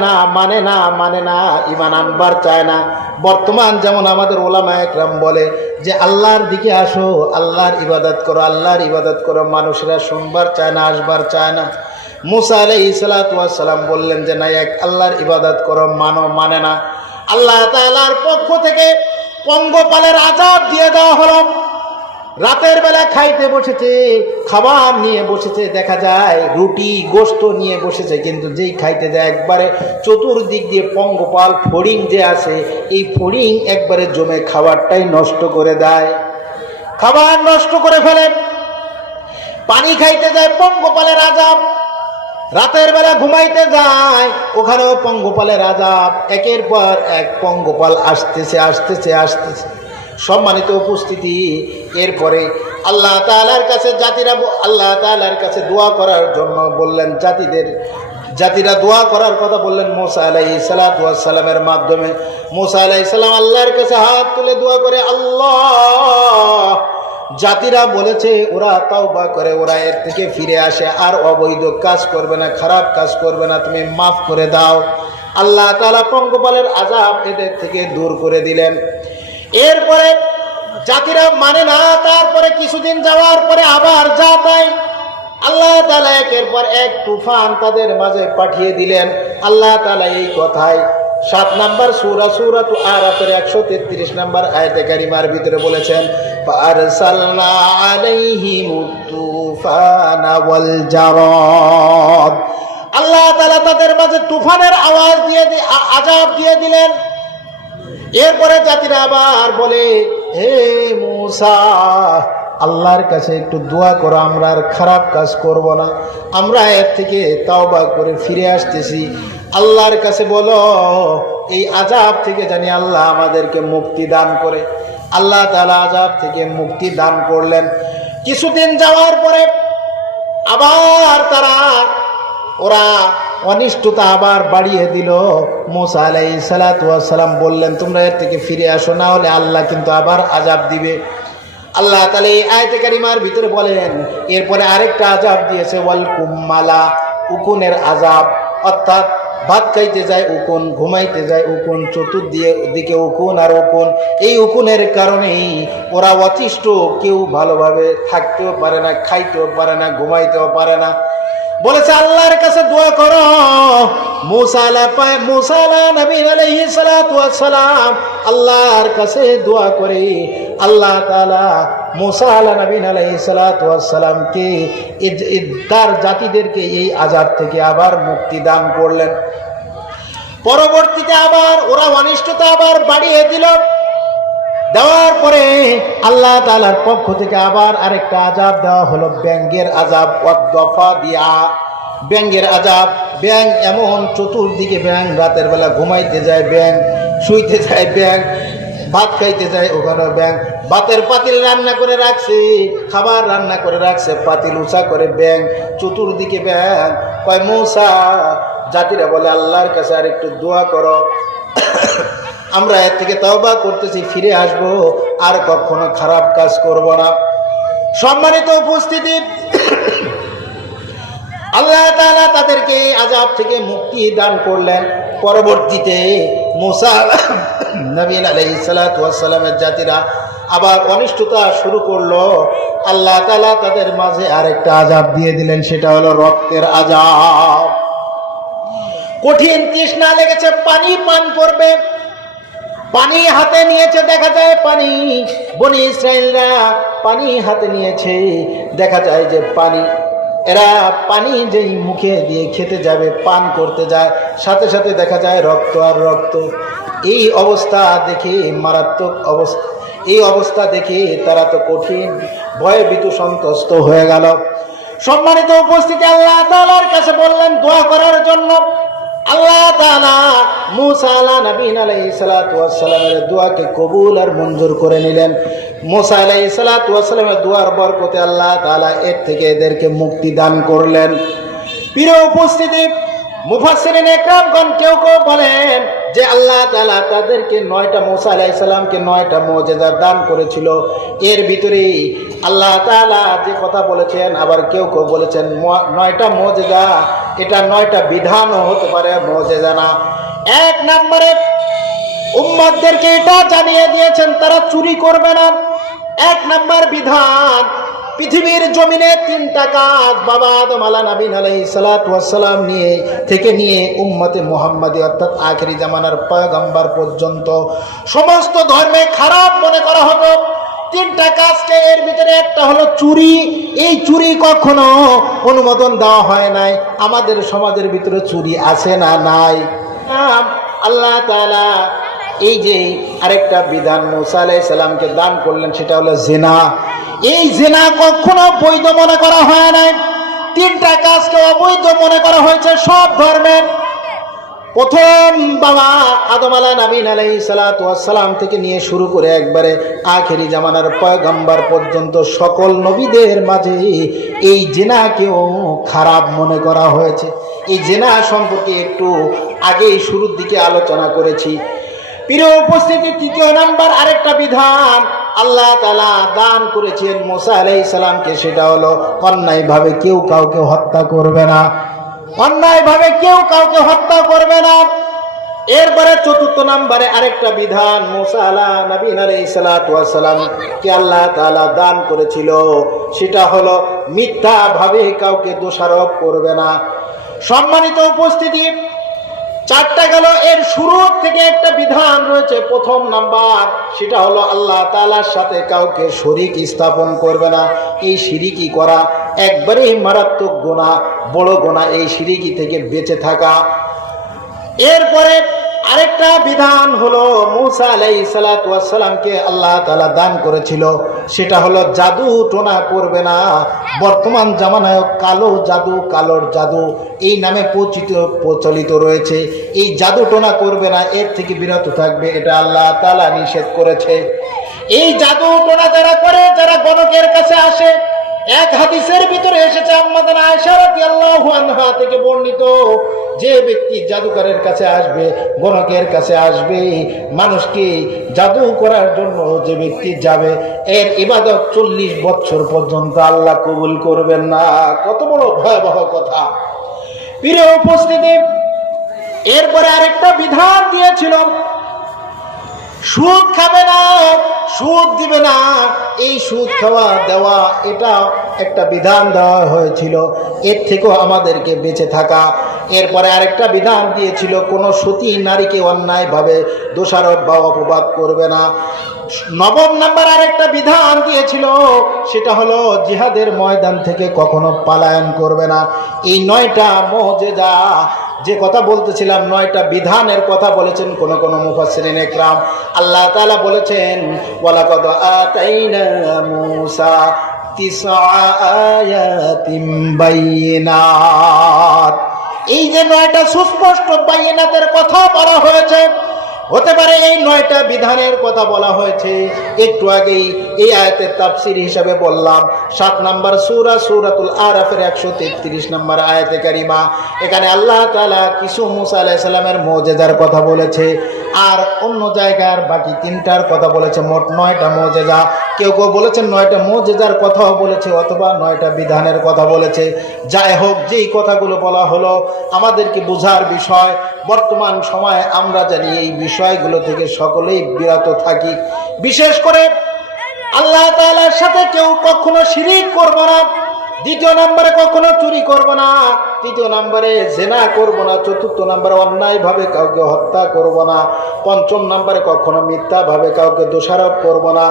না, ইমান আনবার চায় না। বর্তমান যেমন আমাদের ওলামায়ে কেরাম বলে যে আল্লাহর দিকে আসো, আল্লাহর ইবাদত করো, মানুষেরা শুনবার চায় না, আসবার চায় না। মূসা আলাইহিস সালাতু ওয়াস সালাম বললেন যে না, এক আল্লাহর ইবাদত করো, মানে না। আল্লাহ তাআলার পক্ষ থেকে পঙ্গপালের আযাব দিয়ে দেওয়া হলো। রাতের বেলা খাইতে বসেছে, খাবার নিয়ে বসেছে, দেখা যায় রুটি গোশত নিয়ে বসেছে, কিন্তু যেই খাইতে যায় একবারে চতুর্দিক দিয়ে পঙ্গপাল ফড়িং যে আছে, এই ফড়িং একবারে জমে খাবারটাই নষ্ট করে দেয়, খাবার নষ্ট করে ফেলে। পানি খাইতে যায়, পঙ্গপালের আযাব। রাতের বেলা ঘুমাইতে যায়, ওখানেও পঙ্গপালের আযাব। একের পর এক পঙ্গপাল আসতেছে। সম্মানিত উপস্থিতি, এরপরে আল্লাহ তাআলার কাছে আল্লাহ তাআলার কাছে দোয়া করার জন্য বললেন। জাতিরা দোয়া করার কথা বললেন মূসা আলাইহিস সালাতু ওয়াস সালামের মাধ্যমে। মূসা আলাইহিস সালাম আল্লাহর কাছে হাত তুলে দোয়া করে, আল্লাহ, জাতিরা বলেছে ওরা তাওবা করে, ওরা এর থেকে ফিরে আসে, আর অবৈধ কাজ করবে না, খারাপ কাজ করবে না, তুমি মাফ করে দাও। আল্লাহ তাআলা পঙ্গপালের আযাব এদের থেকে দূর করে দিলেন। এরপরে জাতিরা মানে না, তারপরে কিছুদিন যাওয়ার পরে আবার যা তাই আল্লাহ তাআলা একের পর এক তুফান তাদের মাঝে পাঠিয়ে দিলেন। আল্লাহ তাআলা এই কথায় 7 নম্বর সূরাতু আরাফের 133 নম্বর আয়াতে কারিমার ভিতরে বলেছেন, ফারসালনা আলাইহিমুত তুফানা ওয়াল জারাদ। আল্লাহ তাআলা তাদের মাঝে তুফানের আযাব দিয়ে দিলেন। এরপরে জাতিরা আবার বলে, হে মূসা, আল্লাহর কাছে একটু দোয়া করো, আমরা আর খারাপ কাজ করব না, আমরা এর থেকে তাওবা করে ফিরে আসতেছি। আল্লাহর কাছে বলো এই আযাব থেকে জানি আল্লাহ আমাদেরকে মুক্তি দান করে। আল্লাহ তাআলা আযাব থেকে মুক্তি দান করলেন। কিছুদিন যাওয়ার পরে আবার ওরা অনিষ্টতা আবার বাড়িয়ে দিল। মূসা আলাইহিস সালাতু ওয়াস সালাম বললেন, তোমরা এর থেকে ফিরে আসো, না হলে আল্লাহ কিন্তু আবার আযাব দিবে। আল্লাহ তাআলা এই আয়াতে কারিমার ভিতরে বলেন, এরপরে আরেকটা আযাব দিয়েছে, ওয়াল কুম্মালা, উকুনের আযাব। অর্থাৎ ভাত খাইতে যায় উকুন, ঘুমাইতে যায় উকুন, চতুর্দিকে উকুন আর উকুন। এই উকুনের কারণেই ওরা অতিষ্ঠ, কেউ ভালোভাবে থাকতেও পারে না, খাইতেও পারে না, ঘুমাইতেও পারে না। বলেছে আল্লাহর কাছে দোয়া করো। মূসা নবী আলাইহিস সালাতু ওয়াস সালাম আল্লাহর কাছে দোয়া করে আল্লাহ তাআলা মূসা নবী আলাইহিস সালাতু ওয়াস সালামকে তার জাতিদেরকে এই আযাব থেকে আবার মুক্তি দান করলেন। পরবর্তীতে আবার ওরা অনিষ্টতা আবার বাড়িয়ে দিল। দেওয়ার পরে আল্লাহ তাআলার পক্ষ থেকে আবার আরেকটা আযাব দেওয়া হলো, ব্যাঙের আযাব। ওয়াদফা দিয়া, ব্যাঙের আযাব। ব্যাঙ এমন চতুর্দিকে ব্যাঙ, রাতের বেলা ঘুমাইতে যায় ব্যাঙ, শুইতে যায় ব্যাঙ, ভাত খাইতে যায় ওখানে ব্যাঙ। ভাতের পাতিল রান্না করে রাখছে, খাবার রান্না করে রাখছে, পাতিল উঁচা করে ব্যাঙ, চতুর্দিকে ব্যাঙ। কয় মূসা, জাতিরা বলে আল্লাহর কাছে আর একটু দোয়া করো, আমরা এর থেকে তওবা করতেছি, ফিরে আসবো, আর কখনো খারাপ কাজ করব না। সম্মানিত উপস্থিতি, আল্লাহ তাআলা তাদেরকে আযাব থেকে মুক্তি দান করলেন। পরবর্তীতে মূসা নবী আলাইহিস সালাতু ওয়াস সালামের জাতিরা আবার অনিষ্টতা শুরু করলো। আল্লাহ তাআলা তাদের মাঝে আরেকটা আযাব দিয়ে দিলেন, সেটা হলো রক্তের আযাব। কঠিন তৃষ্ণা লেগেছে, পানি পান করবে, পানি হাতে নিয়েছে, দেখা যায় পানি, বনি ইসরাইলরা পানি হাতে নিয়েছে, দেখা যায় যে পানি এরা পানি যেই মুখে দিয়ে খেতে যাবে, পান করতে যায়, সাথে সাথে দেখা যায় রক্ত আর রক্ত। এই অবস্থা দেখে মারাত্মক অবস্থা, এই অবস্থা দেখে তারা তো কঠিন ভয়ে ভীতু সন্ত্রস্ত হয়ে গেল। সম্মানিত উপস্থিতি, আল্লাহ তাআলার কাছে বললেন দোয়া করার জন্য। আল্লাহ তাআলা মূসা নবীন আলাইহিস সালাতু ওয়াস সালামের দোয়াকে কবুল আর মঞ্জুর করে নিলেন। মূসা আলাইহিস সালাতু ওয়াস সালামের দোয়ার বরকতে আল্লাহ তাআলা এর থেকে এদেরকে মুক্তি দান করলেন। প্রিয় উপস্থিতি, মুফাসসিরিন ইকরামগণ কেউ কেউ বলেন যে আল্লাহ তাআলা তাদেরকে 9টা মূসা আলাইহিস সালামকে 9টা মুজিজা দান করেছিল। এর ভিতরে আল্লাহ তাআলা যে কথা বলেছেন, আবার কেউ কেউ বলেছেন 9টা মুজিজা, এটা 9টা বিধানও হতে পারে, মুজিজা না। 1 নম্বরে উম্মতদেরকে এটা জানিয়ে দিয়েছেন তারা চুরি করবে না। 1 নম্বর বিধান, পৃথিবীর জমিনে 3টা কাজ বাবা আদম আলাইহিস সালাতু ওয়াস সালাম নিয়ে উম্মতে মুহাম্মাদি অর্থাৎ আখেরি জামানার পয়গম্বর পর্যন্ত সমস্ত ধর্মে খারাপ মনে করা হতো। 3টা কাজকে, এর ভিতরে একটা হলো চুরি। এই চুরি কখনো অনুমোদন দেওয়া হয় নাই। আমাদের সমাজের ভিতরে চুরি আছে না? নাই। আল্লাহ তাআলা এই যে আরেকটা বিধান মূসা আলাইহিস সালামকে দান করলেন, সেটা হলো জিনা। এই জিনা কখনো বৈধ মনে করা হয় নাই। 3টা কাজকে অবৈধ মনে করা হয়েছে সব ধর্মের। প্রথম বাবা আদম আলাইহিস সালাতু ওয়াস সালাম থেকে নিয়ে শুরু করে একবারে আখেরি জামানার পয়গম্বর পর্যন্ত সকল নবীদের মাঝে এই জিনাকেও খারাপ মনে করা হয়েছে। এই জিনা সম্পর্কে একটু আগেই শুরুর দিকে আলোচনা করেছি। প্রিয় উপস্থিতি, 3য় নাম্বার আরেকটা বিধান আল্লাহ তাআলা দান করেছেন মূসা আলাইহিস সালামকে, সেটা হলো অন্যায়ভাবে কেউ কাউকে হত্যা করবে না। অন্যায়ভাবে কেউ কাউকে হত্যা করবে না। এরপরে 4র্থ নম্বরে আরেকটা বিধান মূসা আলাইহিস সালাতু ওয়াস সালামকে আল্লাহ তাআলা দান করেছিল, সেটা হলো মিথ্যাভাবে কাউকে দোষারোপ করবে না। সম্মানিত উপস্থিতি, 4টা গেল। এর শুরু থেকে একটা বিধান রয়েছে 1ম নাম্বার, সেটা হলো আল্লাহ তাআলার সাথে কাউকে শরীক স্থাপন করবে না। এই শিরকি করা একবারেই মারাত্মক গুনাহ, বড় গুনাহ, এই শিরকি থেকে বেঁচে থাকা। এরপরে আরেকটা বিধান হলো মূসা আলাইহিস সালাতু ওয়াস সালামকে আল্লাহ তাআলা দান করেছিল, সেটা হলো জাদু টোনা করবে না। বর্তমান জামানায় কালো জাদু, কালোর জাদু এই নামে প্রচলিত রয়েছে। এই জাদু টোনা করবে না, এর থেকে বিরত থাকবে, এটা আল্লাহ তাআলা নিষেধ করেছে। এই জাদু টোনা যারা করে, যারা গণকের কাছে আসে, এক হাদিসের ভিতরে এসেছে আম্মাজান আয়েশা রাদিয়াল্লাহু আনহা থেকে বর্ণিত, যে ব্যক্তি জাদুকরের কাছে আসবে, গণকের কাছে আসবে, মানুষকে জাদু করার জন্য যে ব্যক্তি যাবে, এর ইবাদত 40 বছর পর্যন্ত আল্লাহ কবুল করবেন না। কত বড় ভয়াবহ কথা! প্রিয় উপস্থিতি, এরপরে আরেকটা বিধান দিয়েছিল, সুদ খাবে না, সুদ দিবে না। এই সুদ খাওয়া দেওয়া, এটা একটা বিধান দেওয়া হয়েছিল, এর থেকেও আমাদেরকে বেঁচে থাকা। এরপরে আরেকটা বিধান দিয়েছিল, কোনো সতী নারীকে অন্যায়ভাবে দোষারোপ বা অপবাদ করবে না। 9ম নাম্বার আরেকটা বিধান দিয়েছিল, সেটা হলো জিহাদের ময়দান থেকে কখনো পলায়ন করবে না। এই 9টা মুজিজা যে কথা বলতেছিলাম, 9টা বিধানের কথা বলেছেন কোন মুফাসসিরিন ইকরাম। আল্লাহ তাআলা বলেছেন, ওয়ালাকাদ আতাইনা মূসা 9 আয়াতিন বাইয়িনাত। এই যে 9টা সুস্পষ্ট বাইয়িনাতের কথা বলা হয়েছে, হতে পারে এই 9টা বিধানের কথা বলা হয়েছে। একটু আগেই এই আয়াতের তাফসীর হিসাবে বললাম 7 নম্বর সূরাতুল আরাফের 133 নম্বর আয়াতে কারিমা। এখানে আল্লাহ তাআলা কিছু মূসা আলাইহিস সালামের মুজিজার কথা বলেছে, আর অন্য জায়গার বাকি 3টার কথা বলেছে। মোট 9টা মুজিজা। কেউ কেউ বলেছেন 9টা মুজিজার কথাও বলেছে, অথবা 9টা বিধানের কথা বলেছে। যাই হোক, যেই কথাগুলো বলা হলো আমাদেরকে বোঝার বিষয়। বর্তমান সময়ে আমরা জানি এই বিষয়গুলো থেকে সকলেই বিরত থাকি। বিশেষ করে আল্লাহ তাআলার সাথে কেউ কখনো শিরিক করব না। 2য় নম্বরে কখনো চুরি করব না। 3য় নম্বরে জিনা করব না। 4র্থ নম্বরে অন্যায়ভাবে কাউকে হত্যা করব না। 5ম নম্বরে কখনো মিথ্যাভাবে কাউকে দোষারোপ করব না।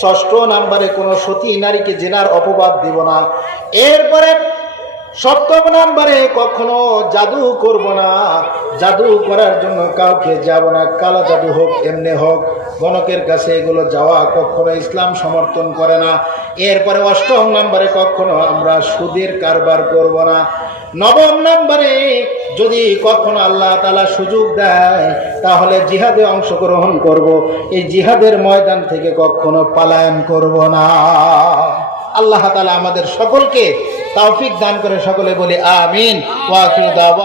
6ষ্ঠ নম্বরে কোনো সতী নারীকে জিনার অপবাদ দিব না। এরপরে সপ্তম নম্বরে কখনো জাদু করব না, জাদু করার জন্য কাউকে যাব না, কালো জাদু হোক এমনি হোক, গণকের কাছে এগুলো যাওয়া কখনো ইসলাম সমর্থন করে না। এরপরে অষ্টম নম্বরে কখনো আমরা সুদের কারবার করব না। নবম নম্বরে যদি কখনো আল্লাহ তাআলা সুযোগ দেয় তাহলে জিহাদে অংশগ্রহণ করব, এই জিহাদের ময়দান থেকে কখনো পলায়ন করব না। আল্লাহ তাআলা আমাদের সকলকে তৌফিক দান করে, সকলে বলি আমিন। ওয়া আখিরু দাওয়া।